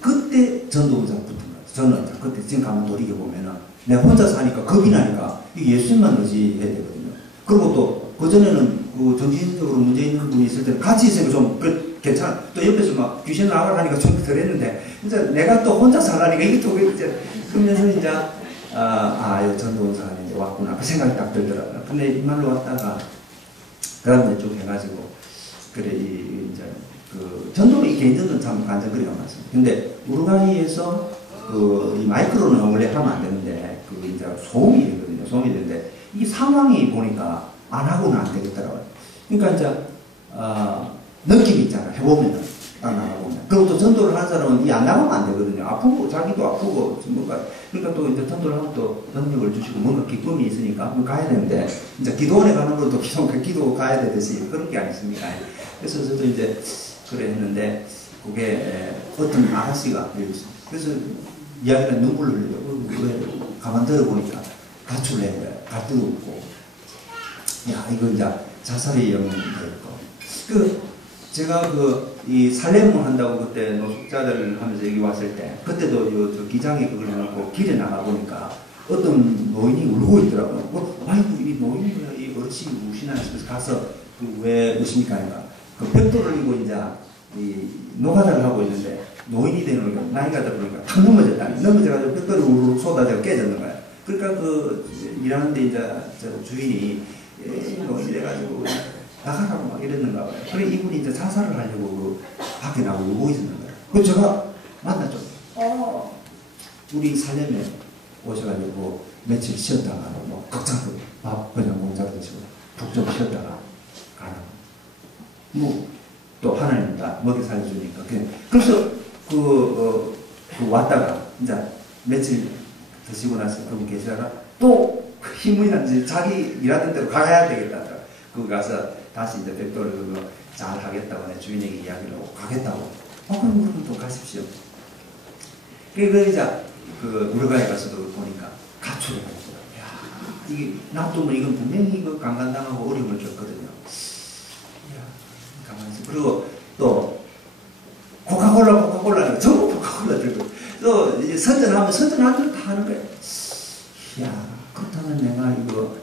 그때 전도원사가 붙은 거야. 저는 그때 지금 가만 돌이켜 보면은 내가 혼자서 하니까 겁이 나니까 이게 예수님만 의지해야 되거든요. 그리고 또 그전에는 그 정신적으로 문제 있는 분이 있을 때는 같이 있으면 좀 괜찮아. 또 옆에서 막 귀신 나가라 하니까 좀 덜 했는데 이제 내가 또 혼자서 하라니까 이게 또 이제 그러면서 이제 이 전도원사가 이제 왔구나 그 생각이 딱 들더라고요. 근데 이말로 왔다가 그 다음에 쭉 해가지고 그래 이제 그 전도는 이 개인전도는 참 간절거리가 많습니다. 근데 우루과이에서 이 마이크로는 원래 하면 안 되는데 그 이제 소음이 되거든요. 소음이 되는데 이 상황이 보니까 안 하고는 안 되겠더라고요. 그러니까 이제 느낌이 있잖아요. 해보면은 딱 나가보면. 그리고 또 전도를 하는 사람은 이 안 나가면 안 되거든요. 아프고 자기도 아프고 뭔가 그러니까 또 이제 전도를 하면 또 능력을 주시고 뭔가 기쁨이 있으니까 가야 되는데 이제 기도원에 가는 것도 기도 가야 되듯이 그런 게 아니십니까? 그래서 저도 이제 그래 했는데 그게 어떤 아가씨가 그래서 이야기가 눈물을 흘려요. 왜 가만 들어보니까 가출을 한 거야. 갈 데도 없고 이거 이제 자살의 영향이 되고 제가 이 살렘을 한다고 그때 노숙자들 하면서 여기 왔을 때 그때도 저 기장이 그걸 해놓고 길에 나가 보니까 어떤 노인이 울고 있더라고요. 아이고 이 노인이 이 어르신이 우시나 싶어서 가서 왜 우십니까? 하니까 그 벽돌을 이고 이제 이 노가다를 하고 있는데 노인이 되는 거 나이가 들어보니까 탁 넘어져가지고 벽돌이 우르르 쏟아져 깨졌는 거야. 그러니까 일하는데 이제 저 주인이 이래가지고 나가라고 막 이랬는가 봐요. 그래 이분이 이제 자살을 하려고 밖에 나오고 울고 있었는 거예요. 그래서 제가 만났죠. 우리 살렘에 오셔가지고 며칠 쉬었다가 뭐 각자 밥 그냥 공짜로 드시고 푹 좀 쉬었다가 가라고. 또 하나님 다 먹여 살려주니까. 그래서 왔다가 이제 며칠 드시고 나서 그분 계시다가 또 힘이 나지 자기 일하던 대로 가야 되겠다. 거기 가서 다시 이제 벽돌을 잘 하겠다고 내 주인에게 이야기를 하고 가겠다고. 그럼 또 가십시오. 그 이제 그 우르과이 가서도 보니까 가출을 했어요. 야, 이게 놔두면 이건 분명히 이거 강간당하고 어려움을 겪거든요. 야, 가만히 있어. 그리고 또 코카콜라 전부 코카콜라 들고 또 이제 선전하면 선전한 다 하는 거예요. 야, 그렇다면 내가 이거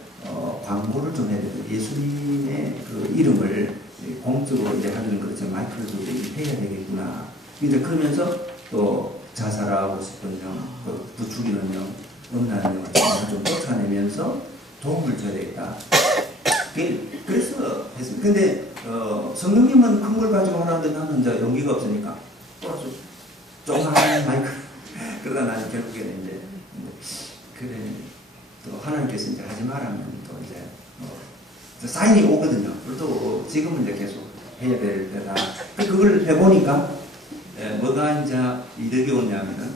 광고를 좀 해야 되겠다. 예수님의 그 이름을 공적으로 이제 하는 그렇죠. 마이크를 좀 해야 되겠구나. 근데 그러면서 또 자살하고 싶은 영, 부추기는 영, 음란한 영을 좀 쫓아내면서 도움을 줘야 되겠다. 그래서 했습니다. 근데 성령님은 큰 걸 가지고 하라는데 나는 이제 용기가 없으니까 또 아주 조그마한 마이크 그러다 나는 결국에는 이제 그래 또 하나님께서 이제 하지 말라면 또 이제 사인이 오거든요. 그래도 지금은 이제 계속 해야 될 때다. 그걸 해보니까 뭐가 이제 이득이 오냐면은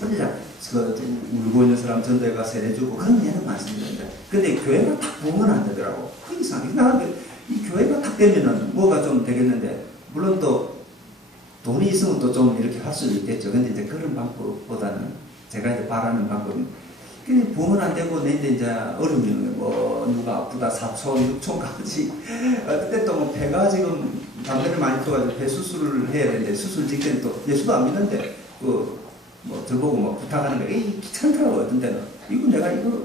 혼자 울고 있는 사람 전도회가 세례주고 그런 예는 많습니다. 근데 교회가 딱 보면 안 되더라고. 그 이상해. 나는 이 교회가 딱 되면은 뭐가 좀 되겠는데 물론 또 돈이 있으면 또 좀 이렇게 할 수도 있겠죠. 근데 이제 그런 방법보다는 제가 이제 바라는 방법은 근데 보면 안 되고 내인데 이제 어려움이 뭐 누가 아프다 4촌 6촌까지 그때 또 뭐 폐가 지금 담배를 많이 피워가지고 폐 수술을 해야 되는데 수술 직전에 또 예수도 안 믿는데 그 뭐 저보고 뭐 부탁하는 거 에이 귀찮더라고 어떤 때는 이거 내가 이거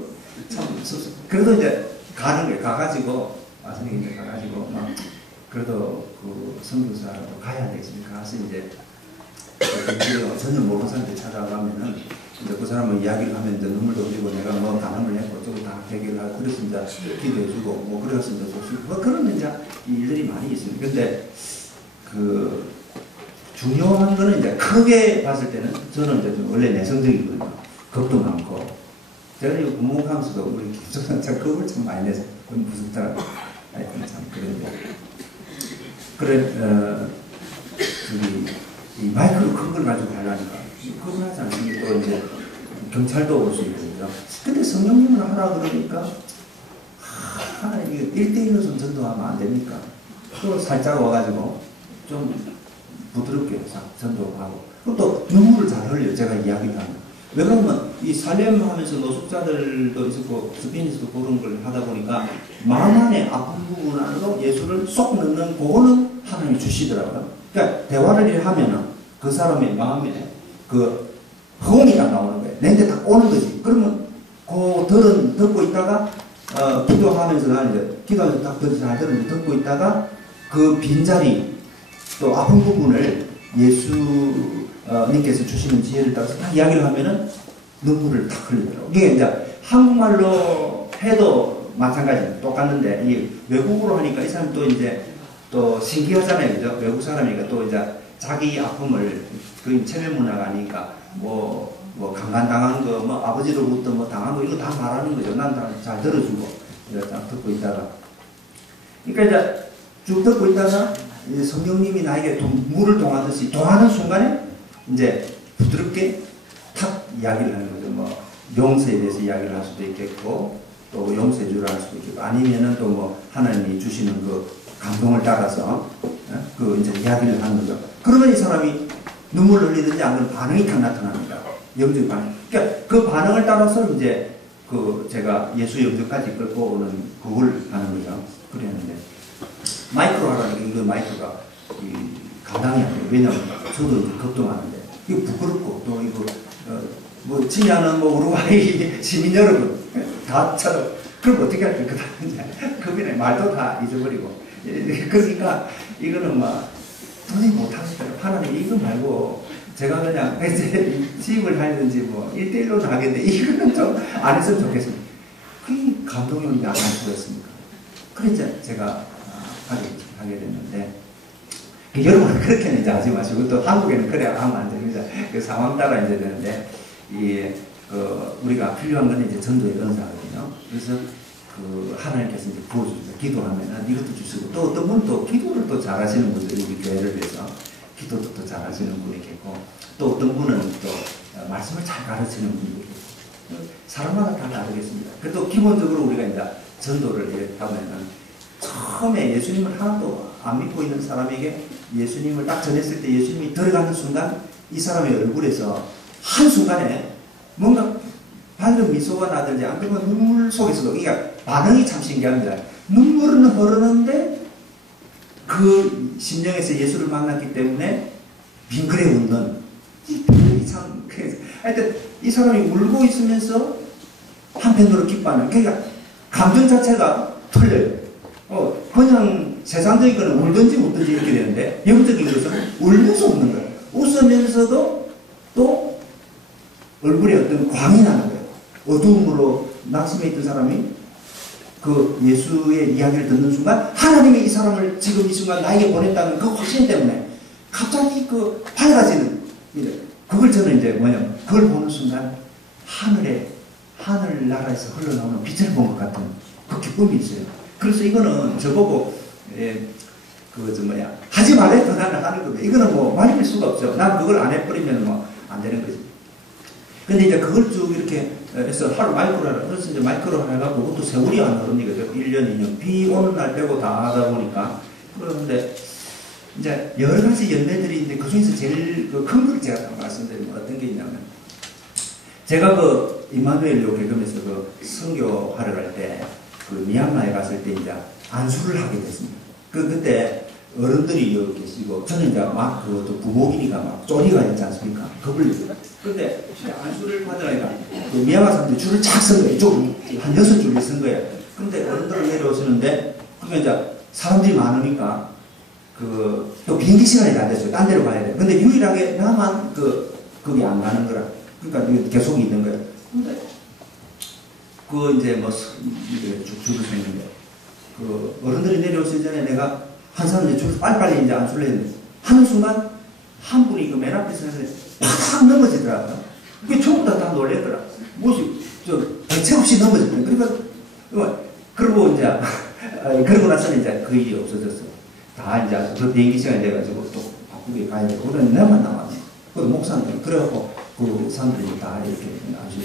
참 수술 그래도 이제 가는 거예요. 가가지고 선생님들 가가지고 막 그래도 그 선교사라도 가야 되겠습니까? 가서 이제 전혀 모르는 사람들 찾아가면은 이제 그 사람은 이야기를 하면 이제 눈물도 흘리고 내가 뭐 간음을 했고 좀 다 해결하고 그래서 이제 기도해주고 뭐 그래서 이제 소식 뭐 그런 이제 일들이 많이 있습니다. 근데 그 중요한 거는 이제 크게 봤을 때는 저는 이제 좀 원래 내성적이거든요. 겁도 많고 제가 이 공목하면서도 우리 김정선 참 겁을 참 많이 내서 그건 무섭더라고요. 하여튼 참 그런데 그래 이 마이크로 큰 걸 가지고 하려니까 그걸 하지 않습니까? 또 이제 경찰도 올 수 있거든요. 근데 성령님을 하라 그러니까 이게 1대1로 좀 전도하면 안 됩니까? 또 살짝 와가지고 좀 부드럽게 전도하고 또 눈물을 잘 흘려요. 제가 이야기를 하면. 왜 그러면 이 살렘 하면서 노숙자들도 있었고 스페인에서도 그런 걸 하다 보니까 마음 안에 아픈 부분 안으로 예수를 쏙 넣는 그거는 하나님이 주시더라고요. 그러니까 대화를 하면은 그 사람의 마음에 그 허공이 딱 나오는 거예요. 내한테 딱 오는 거지. 그러면 그 들은 듣고 있다가 기도하면서 나는 이제 기도하면서 딱 잘 들으면서 듣고 있다가 그 빈자리 또 아픈 부분을 예수님께서 주시는 지혜를 따라서 딱 이야기를 하면은 눈물을 딱 흘리더라고요. 이게 이제 한국말로 해도 마찬가지입니다. 똑같는데 이 외국어로 하니까 이 사람이 또 이제 또 신기하잖아요. 그죠? 외국 사람이니까 또 이제 자기 아픔을 그 체면 문화가 아니니까 뭐 강간당한 거, 뭐 아버지로부터 뭐 당한 거 이거 다 말하는 거죠. 난 다 잘 들어주고 이렇게 딱 듣고 있다가 그러니까 이제 쭉 듣고 있다가 이제 성령님이 나에게 물을 동하듯이 동하는 순간에 이제 부드럽게 탁 이야기를 하는 거죠. 뭐 용서에 대해서 이야기를 할 수도 있겠고 또 용서해 주라 할 수도 있겠고 아니면은 또 뭐 하나님이 주시는 그 감동을 따라서 그 이제 이야기를 하는 거죠. 그러면 이 사람이 눈물을 흘리든지 안 그러면 반응이 딱 나타납니다. 영적 반응. 그러니까 그 반응을 따라서 이제 그 제가 예수 영적까지 끌고 오는 그걸 하는 거죠. 그랬는데 마이크로 하라니까 이거 마이크가 감당이 안 돼요. 왜냐면 저도 이제 겁도 많은데 이거 부끄럽고 또 이거 뭐 친애하는 뭐 우루과이 시민 여러분 다처럼 그럼 어떻게 할까? 그 다음에 그분의 말도 다 잊어버리고 그러니까 이거는 막 도저히 못하겠더라고요. 하나님 이거 말고 제가 그냥 이제 시입을 하든지 뭐 1대1로는 하겠는데 이거는 좀 안 했으면 좋겠습니다. 그게 감동이 안 수겠습니까? 그래서 제가 하게 됐는데 여러분은 그렇게는 이제 하지 마시고 또 한국에는 그래 하면 안 됩니다. 그 상황 따라 이제 되는데 우리가 필요한 건 이제 전도의 은사거든요. 그래서 그 하나님께서 이제 부어주죠. 기도하면은 이것도 주시고 또 어떤 분은 또 기도를 또 잘하시는 분들이 우리 교회를 위해서 기도도 또 잘하시는 분이 있겠고 또 어떤 분은 또 말씀을 잘 가르치는 분이 있겠고 사람마다 다 다르겠습니다. 그래도 기본적으로 우리가 이제 전도를 하면은 처음에 예수님을 하나도 안 믿고 있는 사람에게 예수님을 딱 전했을 때 예수님이 들어가는 순간 이 사람의 얼굴에서 한순간에 뭔가 밝은 미소가 나든지 안 그러면 눈물 속에서도 그러니까 반응이 참 신기합니다. 눈물은 흐르는데 그 심령에서 예수를 만났기 때문에 빙그레 웃는 이 표현이 참 하여튼 이 사람이 울고 있으면서 한편으로 기뻐하는 그러니까 감정 자체가 틀려요. 그냥 세상적인 거는 울든지 웃든지 이렇게 되는데 영적인 것은 울면서 웃는 거예요. 웃으면서도 또 얼굴에 어떤 광이 나는 거예요. 어두움으로 낙심해 있던 사람이 그 예수의 이야기를 듣는 순간 하나님이 이 사람을 지금 이 순간 나에게 보냈다는 그 확신 때문에 갑자기 그 밝아지는 그걸 저는 이제 그걸 보는 순간 하늘나라에서 흘러나오는 빛을 본 것 같은 그 기쁨이 있어요. 그래서 이거는 저보고 하지 말래 더 나는 하는 거예요. 이거는 뭐 말릴 수가 없죠. 난 그걸 안 해버리면 뭐 안 되는 거지. 근데 이제 그걸 쭉 이렇게 해서 하루 마이크로 하라. 그래서 이제 마이크로 해가지고 그것도 세월이 안 흐릅니다. 1년, 2년. 비 오는 날 빼고 다 하다 보니까. 그런데 이제 여러 가지 열매들이 있는데 그 중에서 제일 큰 걸 제가 말씀드리면 어떤 게 있냐면 제가 그 임마누엘 요괴금에서 그 선교하러 갈 때 그 미얀마에 갔을 때 이제 안수를 하게 됐습니다. 그때 어른들이 여기 계시고 저는 이제 막 그것도 부목이니까 막 쪼리가 있지 않습니까? 겁을 근데 안수를 받으니까 그 미얀마 사람들이 줄을 착 쓴 거예요. 이쪽 한 6줄이 쓴 거예요. 근데 어른들은 내려오시는데 그러니까 이제 사람들이 많으니까 또 비행기 시간이 다 됐어요. 딴 데로 가야 돼. 근데 유일하게 나만 거기 안 가는 거라. 그러니까 계속 있는 거예요. 근데 이제 줄을 섰는데 어른들이 내려오시기 전에 내가 한 사람 이제 줄을 빨리빨리 이제 안수를 했는데 하는 순간 한 분이 그 맨 앞에 서서 팍 넘어지더라고요. 그게 전부 다 놀랬더라. 대책 없이 넘어졌거든요. 그러니까 그러고 이제 그러고 나서는 이제 그 일이 없어졌어요. 다 이제 그 비행기 시간이 돼가지고 또 바꾸게 가야 되고 그런 내만 남았네. 그것도 목사님들 그래갖고 그 사람들이 다 이렇게 아주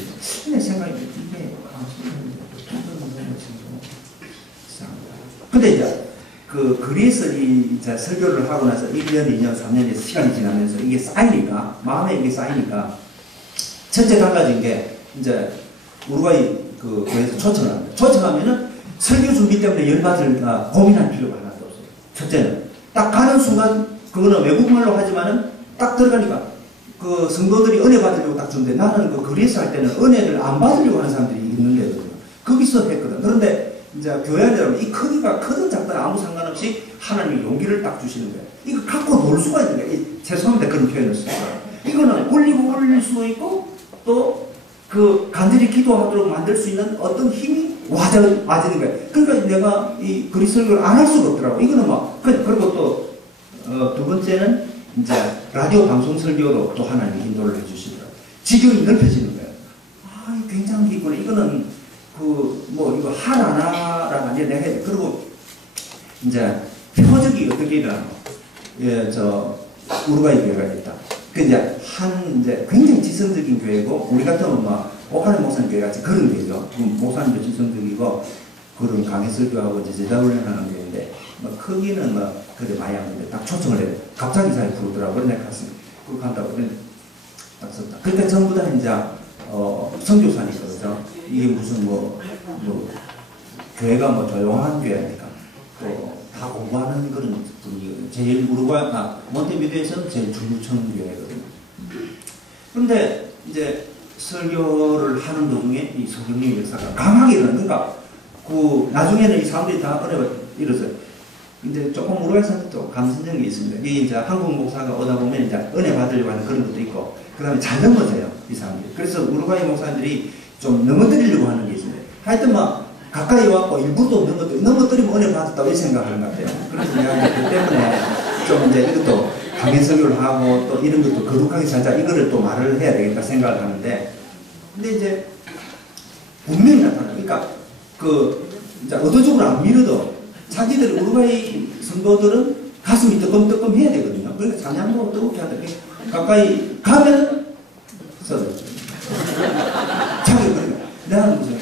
근데 생각이 이게 근데 이제 그래서 이제 설교를 하고 나서 1년, 2년, 3년의 시간이 지나면서 이게 쌓이니까 마음에 이게 쌓이니까 첫째 달라진 게 이제 우루과이 교회에서 초청을 합니다. 초청하면은 설교 준비 때문에 열받을 고민할 필요가 하나도 없어요. 첫째는 딱 가는 순간 그거는 외국말로 하지만은 딱 들어가니까 그 성도들이 은혜 받으려고 딱 준대. 나는 그리스 할 때는 은혜를 안 받으려고 하는 사람들이 있는 데거든요. 거기서 했거든. 그런데 이제 교회 안에는 이 크기가 크든 작든 아무 상관없이 하나님이 용기를 딱 주시는 거예요. 이거 갖고 놀 수가 있는 거예요. 죄송합니다. 그런 표현을 써요. 이거는 올리고 올릴 수 있고 또 간절히 기도하도록 만들 수 있는 어떤 힘이 와지는 거예요. 그러니까 내가 이 그리스 설교를 안 할 수가 없더라고. 이거는 그리고 또 두 번째는 이제 라디오 방송 설교로 또 하나님이 인도를 해주시더라고요. 지경이 넓혀지는 거예요. 굉장히 있구나. 이거는 이거 하나라가 이제 내가 해야 돼. 그리고 이제 표적이 어떻게 일어나노? 우루과이 교회가 있다. 이제 이제 굉장히 지성적인 교회고, 우리 같으면 오카네 목사님 교회 같이 그런 교회죠. 목사님도 지성적이고, 그런 강의 설교하고 제자 훈련하는 교회인데, 크기는 그래 많이 하는데, 딱 초청을 해요. 갑자기 사람이 부르더라고요. 내가 갔습니다. 그거 간다고. 그래, 딱 썼다. 그러니까 전부 다 이제, 선교사니까, 이게 무슨 교회가 조용한 교회니까, 또 다 공부하는 그런 분위기거든요. 제일 몬테비데오에서는 제일 중부청 교회거든요. 그런데 이제 설교를 하는 도중에 이 성령의 역사가 강하게 일어나요. 그러니까 나중에는 이 사람들이 다 은혜가 일어서요. 근데 조금 우루과이에서는 또 감성적인 게 있습니다. 이게 이제 한국 목사가 오다 보면 이제 은혜 받으려고 하는 그런 것도 있고, 그 다음에 잘 넘어져요, 이 사람들이. 그래서 우루과이 목사들이 좀 넘어뜨리려고 하는 게 있습니다. 하여튼 가까이 와서 일부러도 넘어뜨리면 은혜 받았다고 이 생각하는 것 같아요. 그래서 내가 그 때문에 좀 이제 이것도 강연 설교를 하고 또 이런 것도 거룩하게 살자, 이거를 또 말을 해야 되겠다 생각을 하는데, 근데 이제 분명히 나타나요. 그러니까 이제 의도적으로 안 밀어도 자기들 우루과이 성도들은 가슴이 뜨끔뜨끔 해야 되거든요. 그러니까 찬양도 뜨겁게 하다. 가까이 가면 써요. 자기 내가 무슨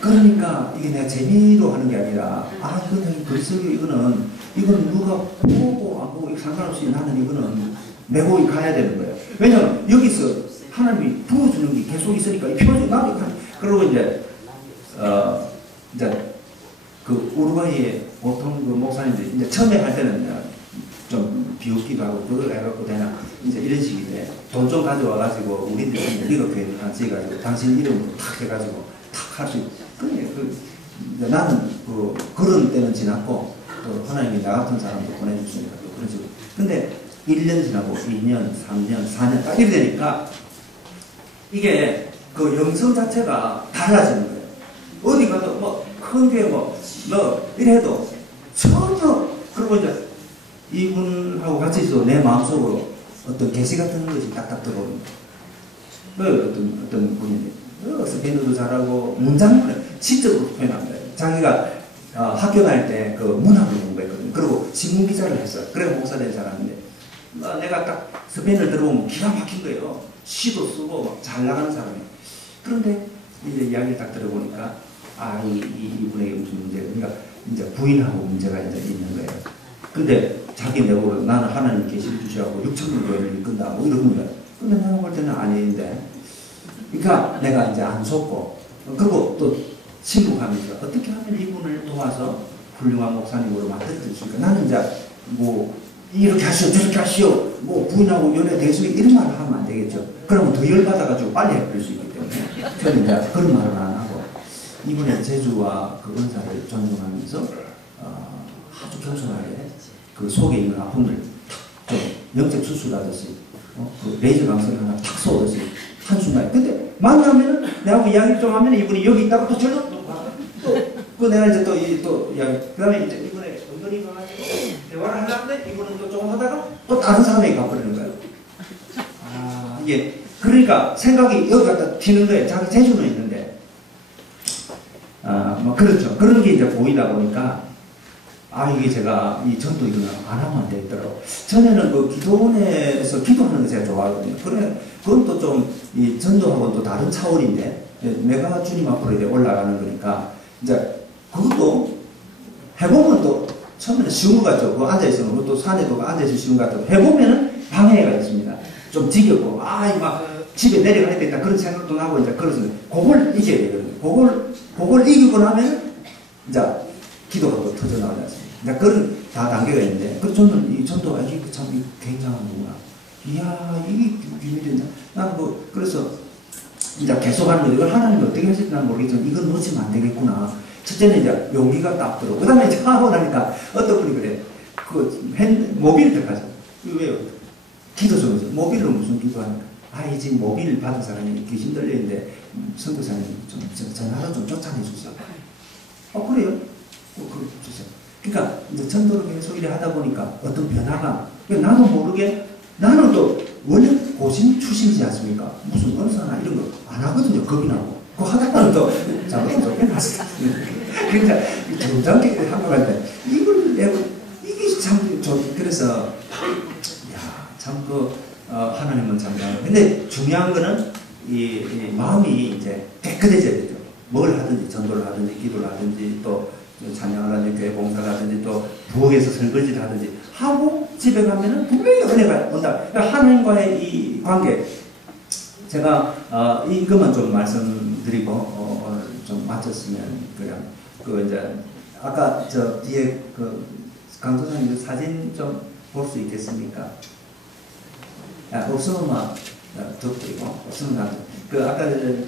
그러니까 이게 내가 재미로 하는 게 아니라 그냥 그 설교 이거는 이건 누가 보고 안 보고 상관없이 나는 이거는 메고 가야 되는 거예요. 왜냐면 여기서 하나님이 부어주는 게 계속 있으니까 이 표준 나도 그러고 이제 그 우루과이에 보통 그 목사님들이 이제 처음에 할 때는 좀 비웃기도 하고 그걸 해갖고 되나 이제 이런 식이 돼. 돈 좀 가져와가지고 우리들이 이렇게 찍어가지고 당신 이름으로 탁 해가지고 탁 할 수 있고. 나는 그런 때는 지났고 또 하나님이 나 같은 사람도 보내주시니까 또 그런 식으로. 근데 1년 지나고 2년, 3년, 4년 딱 이래 되니까 이게 그 영성 자체가 달라지는 거예요. 어디 가도 뭐 큰 교회 뭐 이래도 전혀 그리고 이제 이분하고 같이 있어도 내 마음속으로 어떤 계시 같은 것이 딱딱 들어오는 거예요. 어떤 분이 스페인어도 잘하고 문장문을 시적으로 표현한 거예요. 자기가 학교 다닐 때 그 문학을 공부했거든요. 그리고 신문 기자를 했어요. 그래 목사 된 사람인데 내가 딱 스페인어를 들어보면 기가 막힌 거예요. 시도 쓰고 잘 나가는 사람이에요. 그런데 이제 이야기를 딱 들어보니까 이분에게 무슨 문제가 그러니까 이제 부인하고 문제가 이제 있는 거예요. 근데 자기 내고로 나는 하나님 계시를 주셔갖고 6천년 교회를 이끈다 뭐 이러는 거예요. 근데 내가 볼 때는 아닌데 그러니까 내가 이제 안 속고 그리고 또 침묵하면서 어떻게 하면 이분을 도와서 훌륭한 목사님으로 만들어줄 수 있을까. 나는 이제 뭐 이렇게 하시오 저렇게 하시오 뭐 부인하고 연애 대수에 이런 말을 하면 안 되겠죠. 그러면 더 열받아가지고 빨리 해버릴 수 있기 때문에 저는 이제 그런 말을 안 하고 이분의 재주와 그 은사를 존중하면서 아주 겸손하게 그 속에 있는 아픔을 좀 영적 수술하듯이 그 레이저 강선을 하나 탁 쏘듯이 한순간에. 근데 만나면은 내하고 이야기를 좀 하면 이분이 여기 있다가 또 저기로 또 내가 이제 또 이야기. 그 다음에 이제 이분의 은근히 가가지고 대화를 하려는데 이분은 또 조금 하다가 또 다른 사람에게 가버리는 거예요. 이게 그러니까 생각이 여기 갖다 튀는 거예요. 자기 재주는 있는데 뭐 그렇죠. 그런 게 이제 보이다 보니까 이게 제가 이 전도 이거는 안 하면 안 되겠더라고. 전에는 그 기도원에서 기도하는 거 제가 좋아하거든요. 그건 또 좀 이 전도하고는 또 다른 차원인데 내가 주님 앞으로 이제 올라가는 거니까 이제 그것도 해보면 또 처음에는 쉬운 것 같죠. 그 앉아있으면 또 산에도 앉아있으면 쉬운 것 같아요. 해보면은 방해가 있습니다. 좀 지겹고 막 집에 내려가야 되겠다 그런 생각도 나고 이제 그래서 그걸 이겨야 되거든요. 그걸 이기고 나면 이제 기도가 또 터져나오지 않습니까? 이제 그런 다 단계가 있는데, 저는 이 전도가 이게 참 굉장한 거구나. 이야, 이게 비밀이냐? 난 그래서 이제 계속 하는 거죠. 이걸 하나님이 어떻게 하실지 난 모르겠지만, 이건 놓치면 안 되겠구나. 첫째는 이제 용기가 딱 들어. 그 다음에 이제 하고 나니까 어떤 분이 그래. 모빌 들어가죠. 왜요? 기도 좀 해서. 모빌로 무슨 기도하니까. 지금 모빌 받은 사람이 귀신 들려있는데, 선교사님 좀 전화로 좀 쫓아내 주세요. 그래요? 그러니까 이제 전도를 계속 일을 하다 보니까 어떤 변화가 나도 모르게 나는 또 원래 고신 출신이지 않습니까? 무슨 은사나 이런 거 안 하거든요. 겁이 나고 그거 하다가는 또 잘못하면 쫓겨났어. 그러니까 점잖게 한번한데 이걸 내고 이게 참 그래서 참 하나님은 참 근데 중요한 거는 이 마음이 이제 깨끗해져야 되죠. 뭘 하든지 전도를 하든지 기도를 하든지 또 찬양을 하든지 교회 봉사를 하든지 또 부엌에서 설거지를 하든지 하고 집에 가면은 분명히 은혜가 온다. 그러니까 하나님과의 이 관계 제가 이것만 좀 말씀드리고 오늘 좀 마쳤으면 그냥 이제 아까 저 뒤에 강도사님 사진 좀 볼 수 있겠습니까? 없으면 막 덮드리고 없으면 나 아까 이제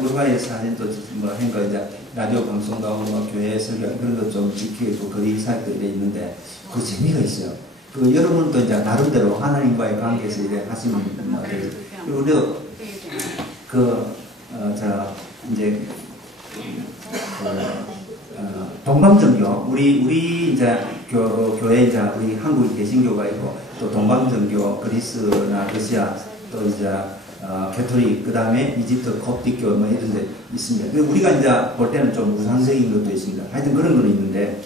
우루과이 사진도 뭐 한 거 이제 라디오 방송도 하고 뭐 교회 설교 그런 거 좀 지키고 거리 사역들이 돼 있는데 그 재미가 있어요. 여러분도 이제 나름대로 하나님과의 관계에서 이제 하시는 분들 그리고 이제 동방정교 우리 이제 교회 이제 우리 한국 개신교가 있고 또 동방정교 그리스나 러시아 또 이제 캐톨릭, 그 다음에 이집트 콥틱교 뭐 이런 데 있습니다. 우리가 이제 볼 때는 좀 우상적인 것도 있습니다. 하여튼 그런 건 있는데,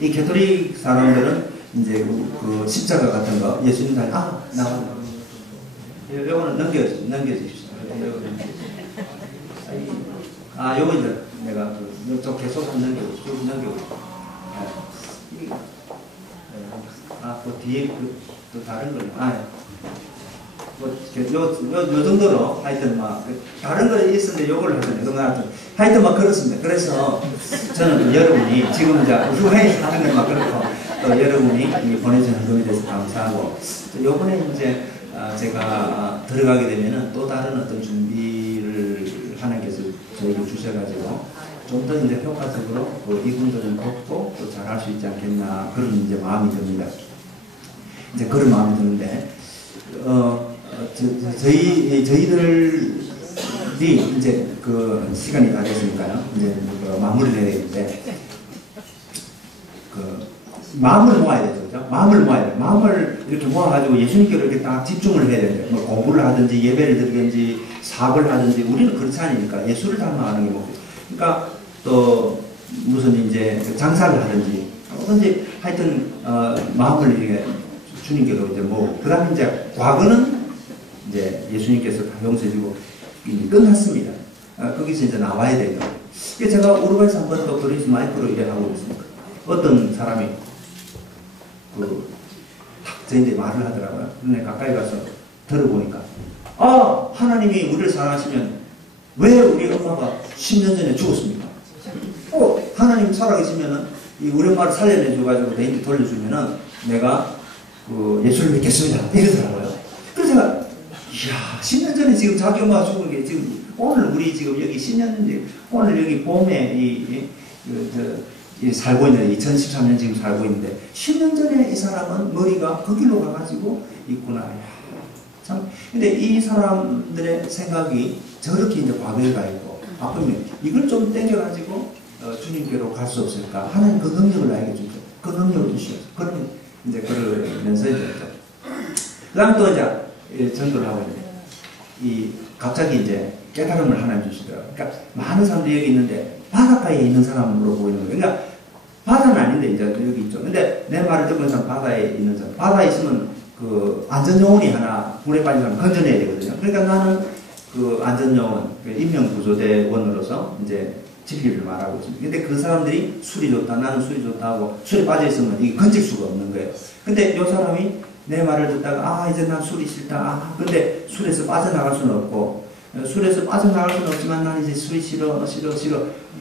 이 캐톨릭 사람들은 이제 그 십자가 같은 거, 예수님 달, 나와. 요거는 넘겨주십시오. 요거 이제 내가 쭉 계속 쭉 넘겨주십시오. 그 뒤에 또 다른 거요. 요 정도로 하여튼 막 다른 거 있었는데 요걸 하여튼 하여튼 막 그렇습니다. 그래서 저는 또 여러분이 지금 이제 후회에 하는 건 막 그렇고 또 여러분이 보내주는 거에 대해서 감사하고 또 요번에 이제 제가 들어가게 되면은 또 다른 어떤 준비를 하나님께서 저에게 주셔가지고 좀 더 이제 효과적으로 이분들을 돕고 또 잘할 수 있지 않겠나 그런 이제 마음이 듭니다. 이제 그런 마음이 드는데 저희들이 이제 그 시간이 다 됐으니까요. 이제 마무리를 해야 되는데 마음을 모아야 되죠. 그죠? 마음을 모아야 돼요. 마음을 이렇게 모아가지고 예수님께로 이렇게 딱 집중을 해야 되는데 뭐 공부를 하든지 예배를 드리든지 사업을 하든지 우리는 그렇지 않으니까 예수를 닮아가는 게 목표. 그러니까 또 무슨 이제 장사를 하든지 어떤지 하여튼 마음을 이렇게 주님께로 이제 뭐 그다음에 이제 과거는 이제 예수님께서 다 용서해주고 이제 끝났습니다. 거기서 이제 나와야 돼요. 제가 우루과이에서 한번 또 그리스 마이크로 일을 하고 있습니다. 어떤 사람이 저희한테 말을 하더라고요. 근데 가까이 가서 들어보니까 하나님이 우리를 사랑하시면 왜 우리 엄마가 10년 전에 죽었습니까? 하나님 살아계시면은 우리 엄마를 살려내줘가지고 내한테 돌려주면은 내가 예수를 믿겠습니다. 이러더라고요. 그래서 제가 이야 10년 전에 지금 자기 엄마가 죽은 게 지금 오늘 우리 지금 여기 10년 오늘 여기 봄에 살고 있는데 2013년 지금 살고 있는데 10년 전에 이 사람은 머리가 그 길로 가가지고 있구나. 이야, 참 근데 이 사람들의 생각이 저렇게 이제 과거에 가 있고 아프면 이걸 좀 땡겨가지고 주님께로 갈 수 없을까? 하나님 그 능력을 나에게 주죠. 그 능력을 주시죠. 그럼 이제 그러면서 이제 그 다음 또 이제 전도를 하고 있는데 갑자기 이제 깨달음을 하나님 주시더라고요. 그러니까 많은 사람들이 여기 있는데 바닷가에 있는 사람으로 보이는 거예요. 그러니까 바다는 아닌데 이제 여기 있죠. 근데 내 말을 듣는 사람 바다에 있는 사람. 바다에 있으면 그 안전요원이 하나 물에 빠진 사람 건져내야 되거든요. 그러니까 나는 그 안전요원, 인명구조대원으로서 이제 진리를 말하고 있습니다. 근데 그 사람들이 술이 좋다, 나는 술이 좋다 하고 술에 빠져있으면 이게 건질 수가 없는 거예요. 근데 이 사람이 내 말을 듣다가 이제 난 술이 싫다. 근데 술에서 빠져나갈 수는 없고 술에서 빠져나갈 수는 없지만 난 이제 술이 싫어.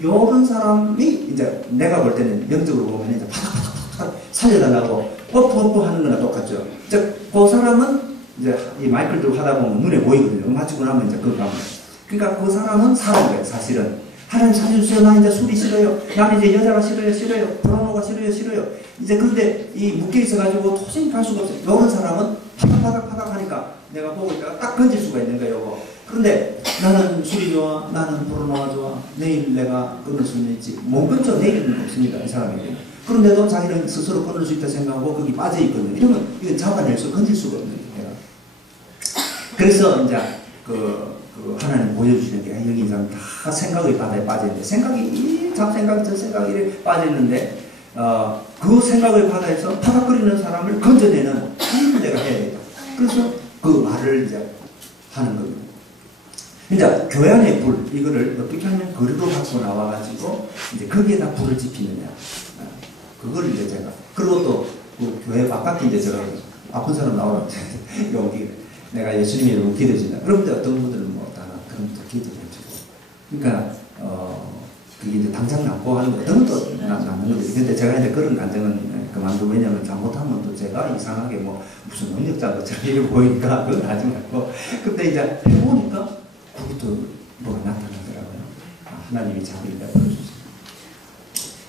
이런 사람이 이제 내가 볼 때는 영적으로 보면 이제 파닥파닥 살려달라고 뽀뽀 하는 거나 똑같죠. 그 사람은 이제 이 마이크를 들고 하다 보면 눈에 보이거든요. 마치고 나면 이제 그거 가면. 그러니까 그 사람은 사는 거예요, 사실은. 하나님 살려주세요. 나 이제 술이 싫어요. 나는 이제 여자가 싫어요. 포르노가 싫어요. 이제 그런데 이 묶여 있어가지고 도저히 갈 수가 없어요. 이런 사람은 파닥파닥 하니까 내가 보고 있다가 딱 건질 수가 있는 거예요. 그런데 나는 술이 좋아. 나는 포르노가 좋아. 내일 내가 끊을 수 있는지. 못 끊죠. 내일은 없습니다. 이 사람에게. 그런데도 자기는 스스로 끊을 수 있다 생각하고 거기 빠져있거든요. 이러면 이건 잡아낼 건질 수가 없는 거예요. 그래서 이제 하나님 보여주시는 게 여기 이 사람 다 생각의 바다에 빠져있는데 생각이 이 잡생각이 저 생각이 이렇게 빠져있는데 그 생각의 바다에서 파닥거리는 사람을 건져내는 일을 내가 해야 돼요. 그래서 그 말을 이제 하는 겁니다. 이제 교회 안의 불 이거를 어떻게 하면 거리로 갖고 나와가지고 이제 거기에다 불을 지피느냐 그걸 이제 제가 그리고 또 그 교회 바깥에 이제 제가 아픈 사람 나오라고 여기 내가 예수님의 이름으로 기도해준다. 그럼 이제 어떤 분들은 그럼 또 기도해주고. 그러니까, 그게 이제 당장 낫고 하는 거, 어떤 것도 낫는 거죠. 근데 제가 이제 그런 간증은 그만두고, 왜냐면 잘못하면 또 제가 이상하게 무슨 능력자 것처럼 이렇게 보이니까, 그건 하지 말고. 근데 이제 해보니까, 그게 또 뭐가 나타나더라고요. 하나님이 자기를 보여주세요.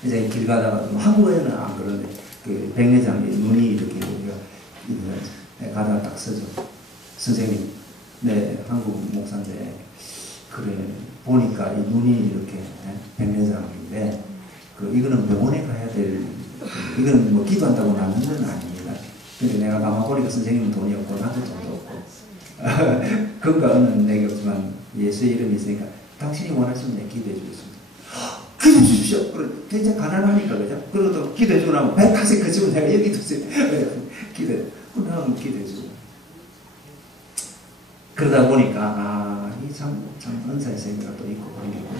이제 길 가다가, 한국에는 안 그러는데, 그 백내장에 눈이 이렇게, 가다가 딱 서죠. 선생님, 네, 한국 목사인데, 그래, 보니까 이 눈이 이렇게 백내장인데, 이거는 병원에 가야 될, 이거는 뭐 기도한다고 나는 건 아닙니다. 근데 내가 가만 보니까 선생님은 돈이 없고, 나도 돈도 없고, 건강은 내게 없지만 예수의 이름이 있으니까, 당신이 원하시면 내가 기도해 주겠습니다. 기도해 주십시오. 그래, 굉장히 가난하니까, 그죠? 그리고 또 기도해 주고 나면, 백화씩 그치면 내가 여기 두세요. 기도해. 그럼 기도해 주고. 그러다 보니까 참 은사의 세계가 또 있고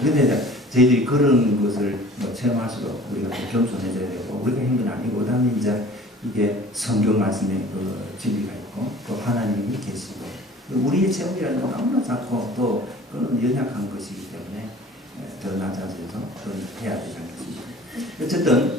근데 이제 저희들이 그런 것을 체험할수록 우리가 좀 겸손해져야 되고 우리가 힘든 아니고 그다음에 이제 이게 성경 말씀에 그 진리가 있고 또 하나님이 계시고 우리의 체험이라는 건 너무나 작고 또 그건 연약한 것이기 때문에 더 낮아져서 더 해야 되지 않겠습니까? 어쨌든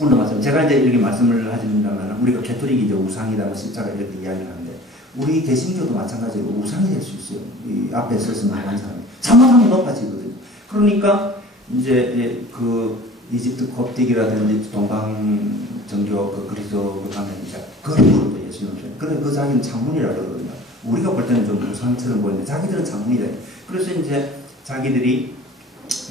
오늘 말씀 제가 이제 이렇게 말씀을 하십니다만 우리가 캐토릭이 이제 우상이다 십자가 이렇게 이야기를 하는데 우리 개신교도 마찬가지로 우상이 될 수 있어요. 이 앞에 서서 말한 사람이 잘못하면 높아지거든요. 그러니까 이제 그 이집트 곱딕이라든지 동방 정교 그 그리스도 그 가면 이제 그림으로 또 예수님을 그래 그 자기는 창문이라 그러거든요. 우리가 볼 때는 좀 우상처럼 보이는데 자기들은 창문이다. 그래서 이제 자기들이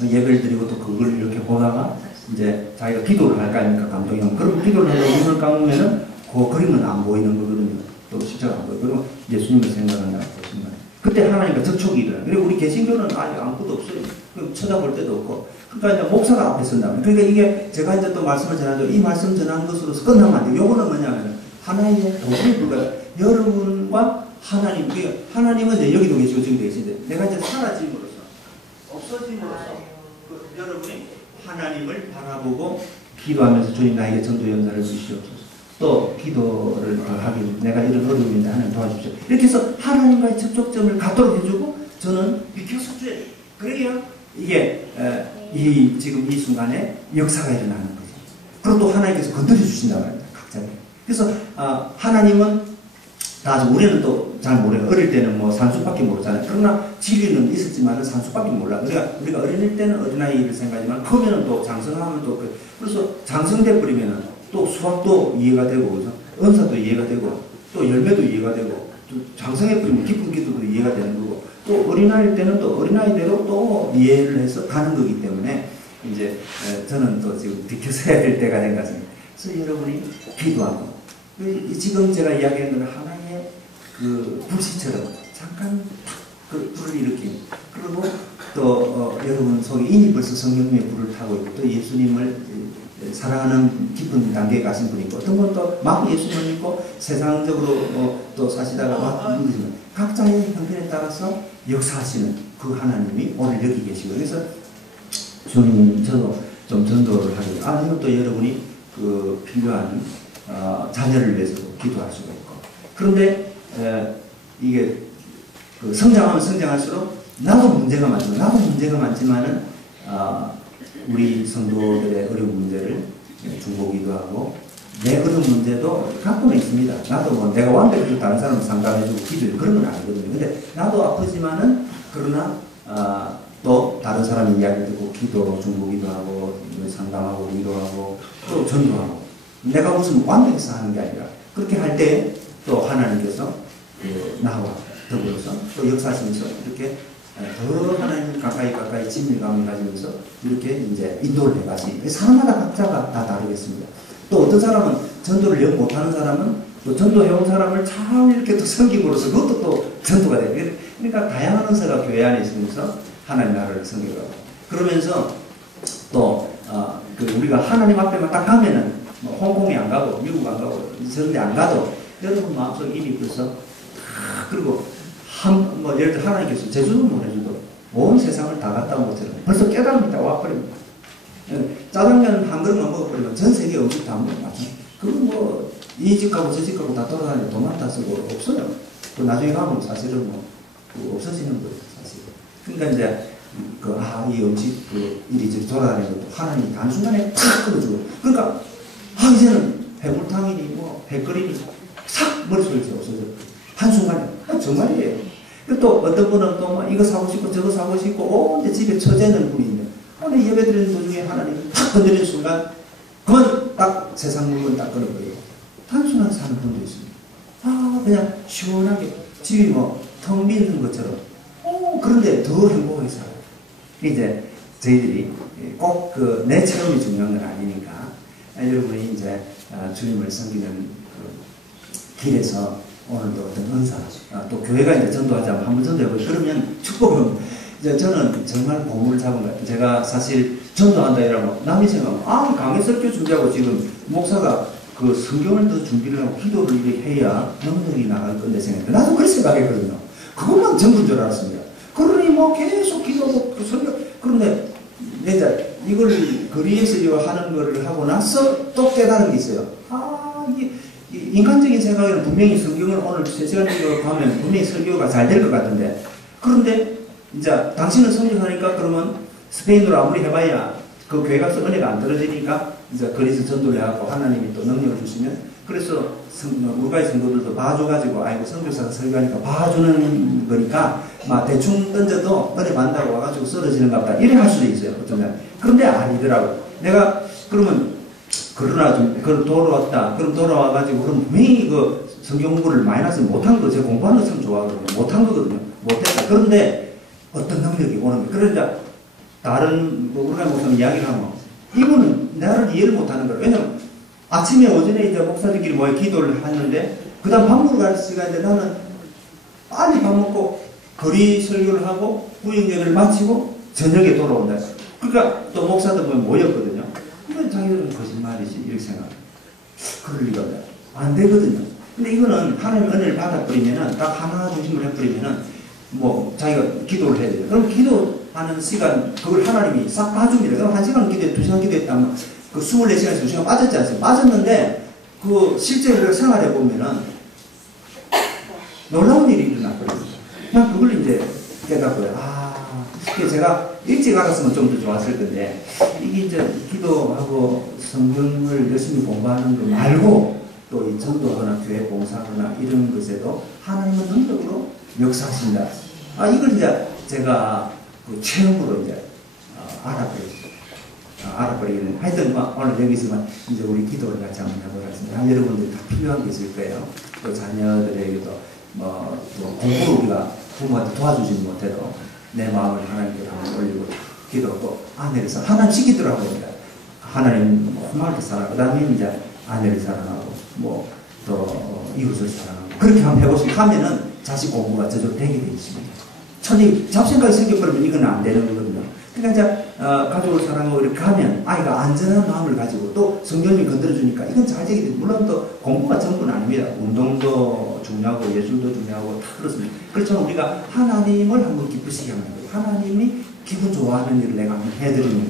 예배를 드리고 또 그걸 이렇게 보다가 이제 자기가 기도를 할 거 아닙니까? 감동이 오면. 그럼 기도를 하려고 눈을 감으면은 그 그림은 안 보이는 거거든요. 또 십자가 안 보여요. 그러면 예수님을 생각한다고 보시면 그때 하나님과 접촉이 일어나요. 그리고 우리 개신교는 아예 아무것도 없어요. 쳐다볼 데도 없고. 그러니까 이제 목사가 앞에 선다면. 그러니까 이게 제가 이제 또 말씀을 전하죠. 이 말씀 전하는 것으로서 끝나면 안 돼요. 요거는 뭐냐면 하나의 도구에 불과해요. 여러분과 하나님. 그러니까 하나님은 이제 여기도 계시고 저기도 계시는데 내가 이제 사라짐으로써 없어짐으로써 그 여러분이 하나님을 바라보고 기도하면서 주님 나에게 전도 연사를 주시옵소서. 또 기도를 하기 내가 이런 어려움인데 하나님 도와주십시오. 이렇게 해서 하나님과의 접촉점을 갖도록 해주고 저는 비켜서 줘야 돼요. 그래야 이게 지금 이 순간에 역사가 일어나는 거죠. 그리고 또 하나님께서 건드려 주신다고 합니다. 각자에. 그래서 하나님은 다 우리는 또 잘 모르요. 어릴 때는 뭐 산수밖에 모르잖아요. 그러나 지리는 있었지만 산수밖에 몰라. 우리가 어린일 때는 어린아이를 생각하지만 크면은 또 장성하면 또 그래서 장성돼 버리면은 또 수학도 이해가 되고 그죠? 은사도 이해가 되고 또 열매도 이해가 되고 또 장성해 버리면 깊은 기도도 이해가 되는 거고 또 어린아이일 때는 또 어린아이대로 또 이해를 해서 가는 거기 때문에 이제 저는 또 지금 비켜서야 될 때가 된 것 같습니다. 그래서 여러분이 기도하고 지금 제가 이야기한 건 하나의 그 불씨처럼 잠깐 그 불을 일으키고 그리고 또 여러분 속에 이미 벌써 성령님의 불을 타고 있고 또 예수님을 사랑하는 깊은 단계에 가신 분이 있고 어떤 분 또 막 예수님을 믿고 세상적으로 또 사시다가 막 믿으시면 각자의 형편에 따라서 역사하시는 그 하나님이 오늘 여기 계시고 그래서 주님 저도 좀 전도를 하고 아니면 또 여러분이 그 필요한 자녀를 위해서도 기도할 수가 있고 그런데 이게 그 성장하면 성장할수록 나도 문제가 많지만은 우리 성도들의 어려운 문제를 중보기도 하고 내 어려운 문제도 갖고는 있습니다. 나도 뭐 내가 완벽히 다른 사람 상담해주고 기도해 그런 건 아니거든요. 근데 나도 아프지만은 그러나 또 다른 사람 이야기 듣고 기도 중보기도 하고 상담하고 위로하고 또 전도하고 내가 무슨 완벽해서 하는 게 아니라 그렇게 할 때 또 하나님께서 나와 더불어서 또 역사하시면서 이렇게 더 하나님 가까이 친밀감을 가지면서 이렇게 이제 인도를 해가시. 사람마다 각자가 다 다르겠습니다. 또 어떤 사람은 전도를 영 못하는 사람은 또 전도해온 사람을 잘 이렇게 또 섬김으로써 그것도 또 전도가 돼요. 그러니까 다양한 은사가 교회 안에 있으면서 하나님 나라를 섬기고 그러면서 또 우리가 하나님 앞에만 딱 가면은 뭐 홍콩에 안 가고 미국 안 가고 저런데 안 가도 여러분 마음속에 이미 벌써 그리고 뭐 예를 들어 하나님께서 제주도 못 해줘도 온 세상을 다 갔다 온 것처럼 벌써 깨달음이 다 와버립니다. 짜장면 한 그릇만 먹어버리면 전 세계 음식 다 먹어봤죠. 그건 뭐 이 집 가고 저 집 가고 다 돌아다니고 돈만 다 쓰고 없어요. 그 나중에 가면 사실은 뭐 없어지는 거예요 사실. 그러니까 이제 이 음식 이리저리 돌아다니는 것도 하나님이 단순간에 탁 끊어주고 그러니까 이제는 해물탕이니 뭐 해거리니 싹 머릿속에 없어져. 한순간에. 정말이에요. 또 어떤 분은 또 뭐 이거 사고 싶고 저거 사고 싶고 온데 집에 처제는 분이 있네. 오늘 예배 드리는 도중에 하나님이 탁 건드리는 순간 그건 딱 세상 물건 딱 끊어버리고 단순하게 사는 분도 있습니다. 그냥 시원하게 집이 뭐 텅 비는 것처럼 그런데 더 행복하게 살아요. 이제 저희들이 꼭 내 체험이 중요한 건 아니니까 여러분이 이제 주님을 섬기는 그 길에서 오늘도 어떤 은사, 또 교회가 이제 전도하자면 한번 전도해보고 그러면 축복은 이제 저는 정말 보물을 잡은 것 같아요. 제가 사실 전도한다 이러면 남이 생각하면 강해설교 준비하고 지금 목사가 그 성경을 더 준비를 하고 기도를 이렇게 해야 능력이 나갈 건데 생각했는데 나도 그렇게 생각했거든요. 그것만 전부인 줄 알았습니다. 그러니 뭐 계속 기도하고 설교 그런데 이제 이걸 거리에서 이거 하는 거를 하고 나서 또 깨달은 게 있어요. 이게 인간적인 생각에는 분명히 성경을 오늘 3시간 정도 가면 분명히 설교가 잘 될 것 같은데, 그런데 이제 당신은 성경하니까 그러면 스페인어로 아무리 해봐야 그 교회 가서 은혜가 안 떨어지니까 이제 그리스 전도를 해갖고 하나님이 또 능력을 주시면, 그래서 우리가의 성도들도 봐줘가지고 아이고 선교사가 설교하니까 봐주는 거니까 막 대충 던져도 은혜 받는다고 와가지고 쓰러지는가 보다 이래 할 수도 있어요. 어쩌면. 그런데 아니더라고. 내가 그러면 그러나 좀 그럼 돌아왔다. 그럼 돌아와가지고 그럼 분명히 그 성경 공부를 마이너스 못한 거, 제가 공부하는 거 참 좋아하거든요. 못한 거거든요. 못했다. 그런데 어떤 능력이 오는 거예요. 그러니까 다른 뭐 우리가 목사님 이야기를 하면 이분은 나를 이해를 못하는 거예요. 왜냐면 아침에 오전에 이제 목사들끼리 모여 기도를 하는데 그 다음 밥 먹으러 갈 시간인데 나는 빨리 밥 먹고 거리 설교를 하고 구역 예배를 마치고 저녁에 돌아온다. 그러니까 또 목사들 모였거든요. 이건 자기들은 거짓말이지 이렇게 생각해요. 그럴 리가 안 되거든요. 근데 이거는 하나님 은혜를 받아버리면은 딱 하나 중심으로 해버리면은 뭐 자기가 기도를 해야 돼요. 그럼 기도하는 시간 그걸 하나님이 싹 봐줍니다. 그럼 1시간 기도해 2시간 기도했다면 그 24시간에서 2시간 빠졌지 않습니까? 빠졌는데 그 실제로 생활해 보면은 놀라운 일이 일어났거든요. 그냥 그걸 이제 깨닫고요. 이게 제가 일찍 알았으면 좀 더 좋았을 건데, 이게 이제 기도하고 성경을 열심히 공부하는 거 말고 또 이 전도하거나 교회 봉사하거나 이런 것에도 하나님은 능력으로 역사하신다. 이걸 이제 제가 그 체험으로 이제 알아버리는. 하여튼 오늘 여기서만 이제 우리 기도를 같이 한번 해보겠습니다. 여러분들 다 필요한 게 있을 거예요. 또 자녀들에게도 또 공부를 우리가 부모한테 도와주지 못해도 내 마음을 하나님께 한번 올리고 기도하고 아내를 사랑. 하나님 시키더라고 합니다. 하나님 엄마를 사랑하고 그다음에 이제 아내를 사랑하고 뭐 또 이웃을 사랑하고 그렇게 한번 해보시고 하면은 자식 공부가 저절로 되게 되어 있습니다. 천히 잡생각이 생겨버리면 이건 안 되는 거거든요. 그러니까 이제 가족을 사랑하고 이렇게 하면 아이가 안전한 마음을 가지고 또 성경이 건드려주니까 이건 잘 되게 됩니다. 물론 또 공부가 전부는 아닙니다. 운동도 중요하고 예술도 중요하고 다 그렇습니다. 그렇지만 우리가 하나님을 한번 기쁘시게 하는 거예요. 하나님이 기분 좋아하는 일을 내가 한번 해드리는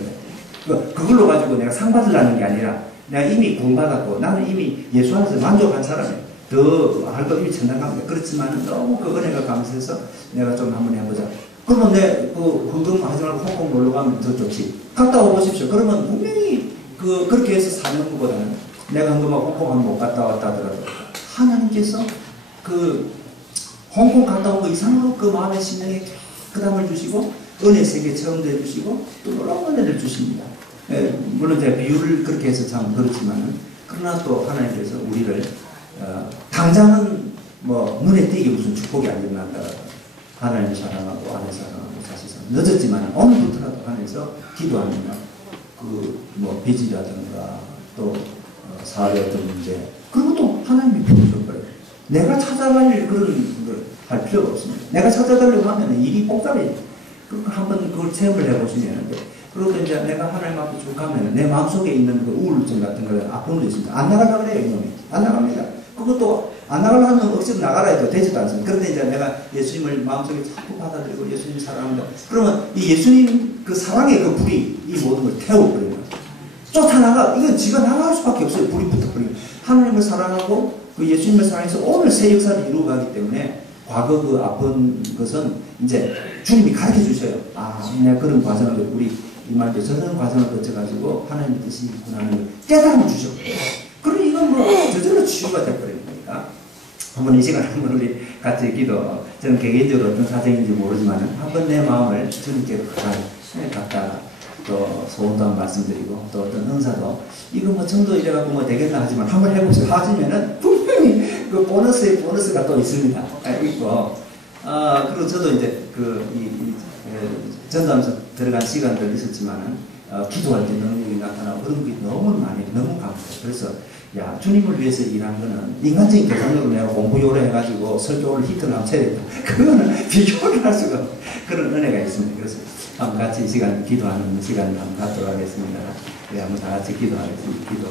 거예요. 그걸로 가지고 내가 상 받으려는 게 아니라 내가 이미 구원받았고 나는 이미 예수 안에서 만족한 사람이에요. 더 할 것 이미 천당갑니다. 그렇지만 너무 그 은혜가 감사해서 내가 좀 한번 해보자. 그러면 그 흥금하지 말고 홍콩 놀러 가면 더 좋지. 갔다 오십시오. 그러면 분명히 그렇게 해서 사는 것보다는 내가 흥금하고 홍콩 한번 못 갔다 왔다 하더라도 하나님께서 그 홍콩 갔다 온 거 이상으로 그 마음의 심령에 깨달음을 주시고 은혜 세계 체험도 해주시고 또 놀라운 은혜를 주십니다. 물론 제가 비유를 그렇게 해서 참 그렇지만은 그러나 또 하나님께서 우리를 당장은 뭐 눈에 띄게 무슨 축복이 안 일어난다. 하나님 사랑하고 아내 사랑하고 자식 사랑 늦었지만 오늘부터라도 하면서 기도하면 뭐 빚이라든가 또 사업의 어떤 문제 그리고 또 하나님이 풀어줘버려요. 내가 찾아갈 그런 걸 할 필요가 없습니다. 내가 찾아가려고 하면 일이 복잡해요. 한번 그걸 체험을 해보시면 그리고 이제 내가 하나님 앞에 쭉 가면 내 마음속에 있는 그 우울증 같은 거 아픔도 있습니다. 안 나가려고 그래요, 이놈이. 안 나갑니다. 그것도 안 나가려고 하면 억지로 나가라 해도 되지도 않습니다. 그런데 이제 내가 예수님을 마음속에 자꾸 받아들이고 예수님 사랑합니다. 그러면 이 예수님 그 사랑의 그 불이 이 모든 걸 태워버리는 거예요. 쫓아나가, 이건 지가 나갈 수밖에 없어요. 불이 붙어버리고. 하나님을 사랑하고 그 예수님을 사랑해서 오늘 새 역사를 이루어가기 때문에 과거 그 아픈 것은 이제 주님이 가르쳐 주셔요. 내가 그런 과정을 우리 이만때 저런 과정을 거쳐가지고 하나님의 뜻이 있구나 하는 걸 깨달음을 주셨고 그러니 이건 뭐 저절로 치유가 돼버리는 거니까 한번 이 시간 한번 우리 같이 기도 저는 개개인적으로 어떤 사정인지 모르지만 한번 내 마음을 주님께 갖다 또 소원도 한번 말씀드리고 또 어떤 은사도 이거 뭐 정도 이래갖고 뭐 되겠나 하지만 한번 해보시고 하시면은 분명히 그 보너스가 또 있습니다. 있고 그리고 저도 이제 전도하면서 들어간 시간들 있었지만은 기도할 때 능력이 나타나고 그런 게 너무 많이 너무 감사해요. 그래서 야 주님을 위해서 일한 거는 인간적인 계산으로 내가 공부 요래 해가지고 설교를 히트를 한번 쳐야 된다. 그거는 비교를 할 수가 없는 그런 은혜가 있습니다. 그래서 한번 같이 이 시간 기도하는 시간을 한번 갖도록 하겠습니다. 우리 한번 다 같이 기도하겠습니다. 기도.